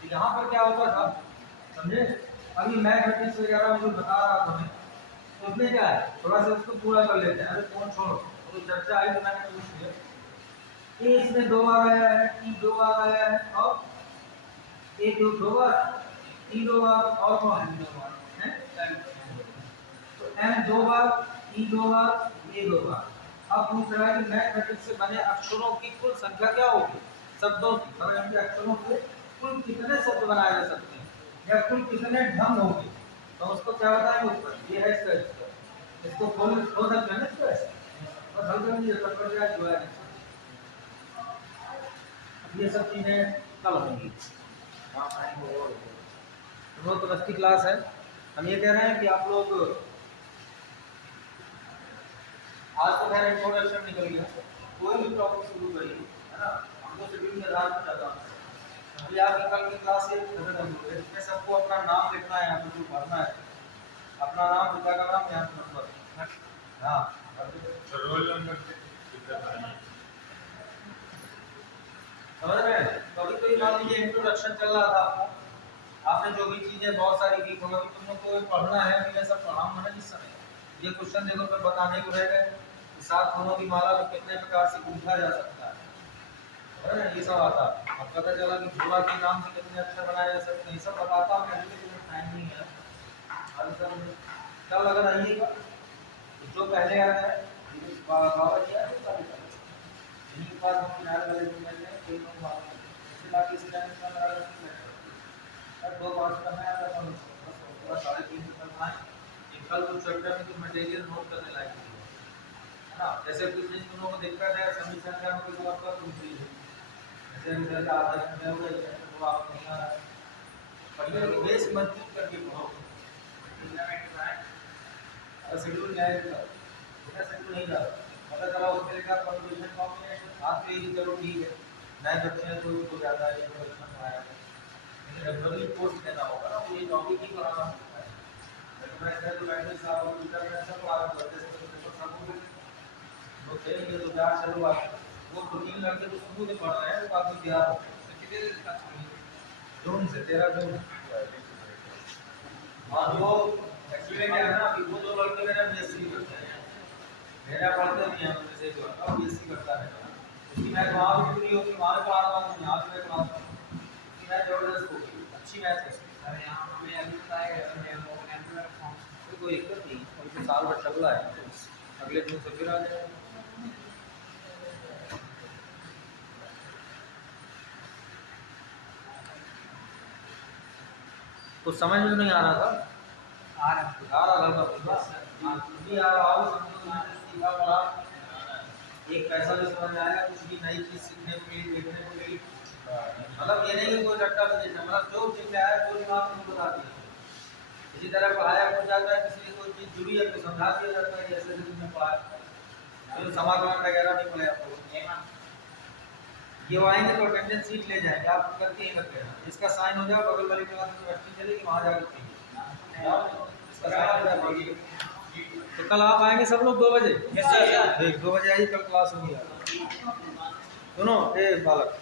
तो यहाँ पर क्या होता था समझे? अभी मैथमेटिक्स वगैरह जो बता रहा था मैं, तो उसमें क्या है थोड़ा सा उसको पूरा कर लेते हैं। अरे कौन छोड़ो, तो चर्चा आई तो मैंने पूछ लिया। ए इसमें 2 बार आया है, टी 2 बार आया है और ए 2 बार, टी 2 बार और कौन 2 बार है? तो एम 2 बार, टी 2 बार, ए 2 बार। अब पूछ रहा है कि मैथमेटिक्स से बने अक्षरों की कुल संख्या क्या होगी? शब्दों की, मतलब इनके अक्षरों से कुल कितने शब्द बनाए जा सकते हैं या कुल कितने ढंग होंगे? तो उसको क्या बताएंगे ऊपर? ये है इसका उत्तर। इसको खोल सकते हैं ना इसको ऐसे, बस हल करनी है, सब कर दिया जो है। ये सब चीजें कल होंगी। बहुत तो बस्ती क्लास है। हम ये कह रहे हैं कि आप लोग आज तो खैर इंट्रोडक्शन निकल गया, कोई भी टॉपिक शुरू करिए है ना। हम तो शेड्यूल में रात में जाता हूँ। अभी आपकी कल की क्लास है, इसमें सबको अपना नाम लिखना है, यहाँ पे जो भरना है अपना नाम, पिता का नाम, यहाँ पे नंबर। हाँ रोल नंबर कितना है? समझ रहे हैं? तो अभी कोई मान लीजिए इंट्रोडक्शन चल रहा था आपका, आपने जो भी चीजें बहुत सारी की होगा कि तुम लोग को पढ़ना है। अभी मैं सब पढ़ाऊँ मैंने जिस समय ये क्वेश्चन देखो फिर बताने को रहेगा कि 7 कोनों की माला को कितने प्रकार से पूछा जा सकता है, ये सब आता है। अब पता चला कि ध्रुवा के नाम से कितने अक्षर बनाए जा सकते हैं, ये सब बताता हूँ मैं, टाइम नहीं है। और सब कल अगर आइएगा जो पहले आया है बाबा जी आए उसका भी इन्हीं पास हम बिहार वाले जो मिल रहे हैं कोई लोग बात नहीं बाकी इस टाइम का मेरा सर 2 पास करना है तो हम पूरा 3.5 करना है। कल कुछ चैप्टर में तो मटेरियल नोट करने लायक है ना। जैसे कुछ दिन दोनों को दिक्कत है समीक्षा करने को जवाब पर पूछ लीजिए, जैसे रिजल्ट आधा घंटे हो गए तो आप नहीं आ रहा है, पढ़िए बेस मजबूत करके पढ़ो। शेड्यूल क्या है इसका? शेड्यूल नहीं जा रहा, पता चला उसके लिए कंपटीशन कॉम्बिनेशन आप पे ही चलो ठीक है, नए बच्चे हैं तो उसको ज़्यादा इंट्रोडक्शन आया है, लेकिन रेगुलरली कोर्स देना होगा ना, ये टॉपिक ही पढ़ाना होता है। मैं तो बैठे साहब और टीचर में सब आगे बढ़ते से सब वो थे ये तो यार चलो बात वो 2-3 लड़के तो शुरू से पढ़ रहे हैं, तो काफ़ी तैयार हो जून से 13 जून। हाँ वो एक्चुअली क्या है ना, अभी वो 2 लड़के मेरा बीएससी करते हैं, मेरा पढ़ते नहीं है जैसे जो है बीएससी करता है, उसकी मैथ वहाँ भी पूरी होगी, वहाँ भी पढ़ाता हूँ, यहाँ भी मैं पढ़ाता हूँ, उसकी मैथ जबरदस्त होगी, अच्छी मैथ है। अरे यहाँ हमें अभी बताया कोई दिक्कत नहीं, अभी तो साल भर चल रहा है, अगले दिन से फिर आ जाएगा। कुछ समझ में नहीं आ रहा था, आ रहा था भी आ रहा हो एक पैसा भी समझ आया, कुछ भी नई चीज़ सीखने को मिली, देखने को मिली। मतलब ये नहीं कि कोई रट्टा बजे, मतलब जो चीज़ में आया वो दिमाग में बता दिया। इसी तरह पढ़ाया हो जाता है, किसी कोई चीज़ जुड़ी है तो समझा दिया जाता है, जैसे तुमने पढ़ाया तो समाकलन वगैरह नहीं पढ़े आपको। ये आएंगे तो अटेंडेंस सीट ले जाएंगे, आप करके ही रख देना, इसका साइन हो जाए बगल वाली क्लास में बैठनी चलेगी, वहाँ जाकर तो कल आप आएंगे सब लोग 2 बजे? देख 2 बजे आइए, कल क्लास होगी। सुनो ए बालक,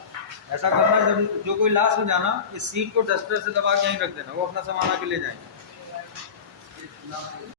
ऐसा करना जब जो कोई लास्ट में जाना इस सीट को डस्टर से दबा के यहीं रख देना, वो अपना सामान आके ले जाएंगे।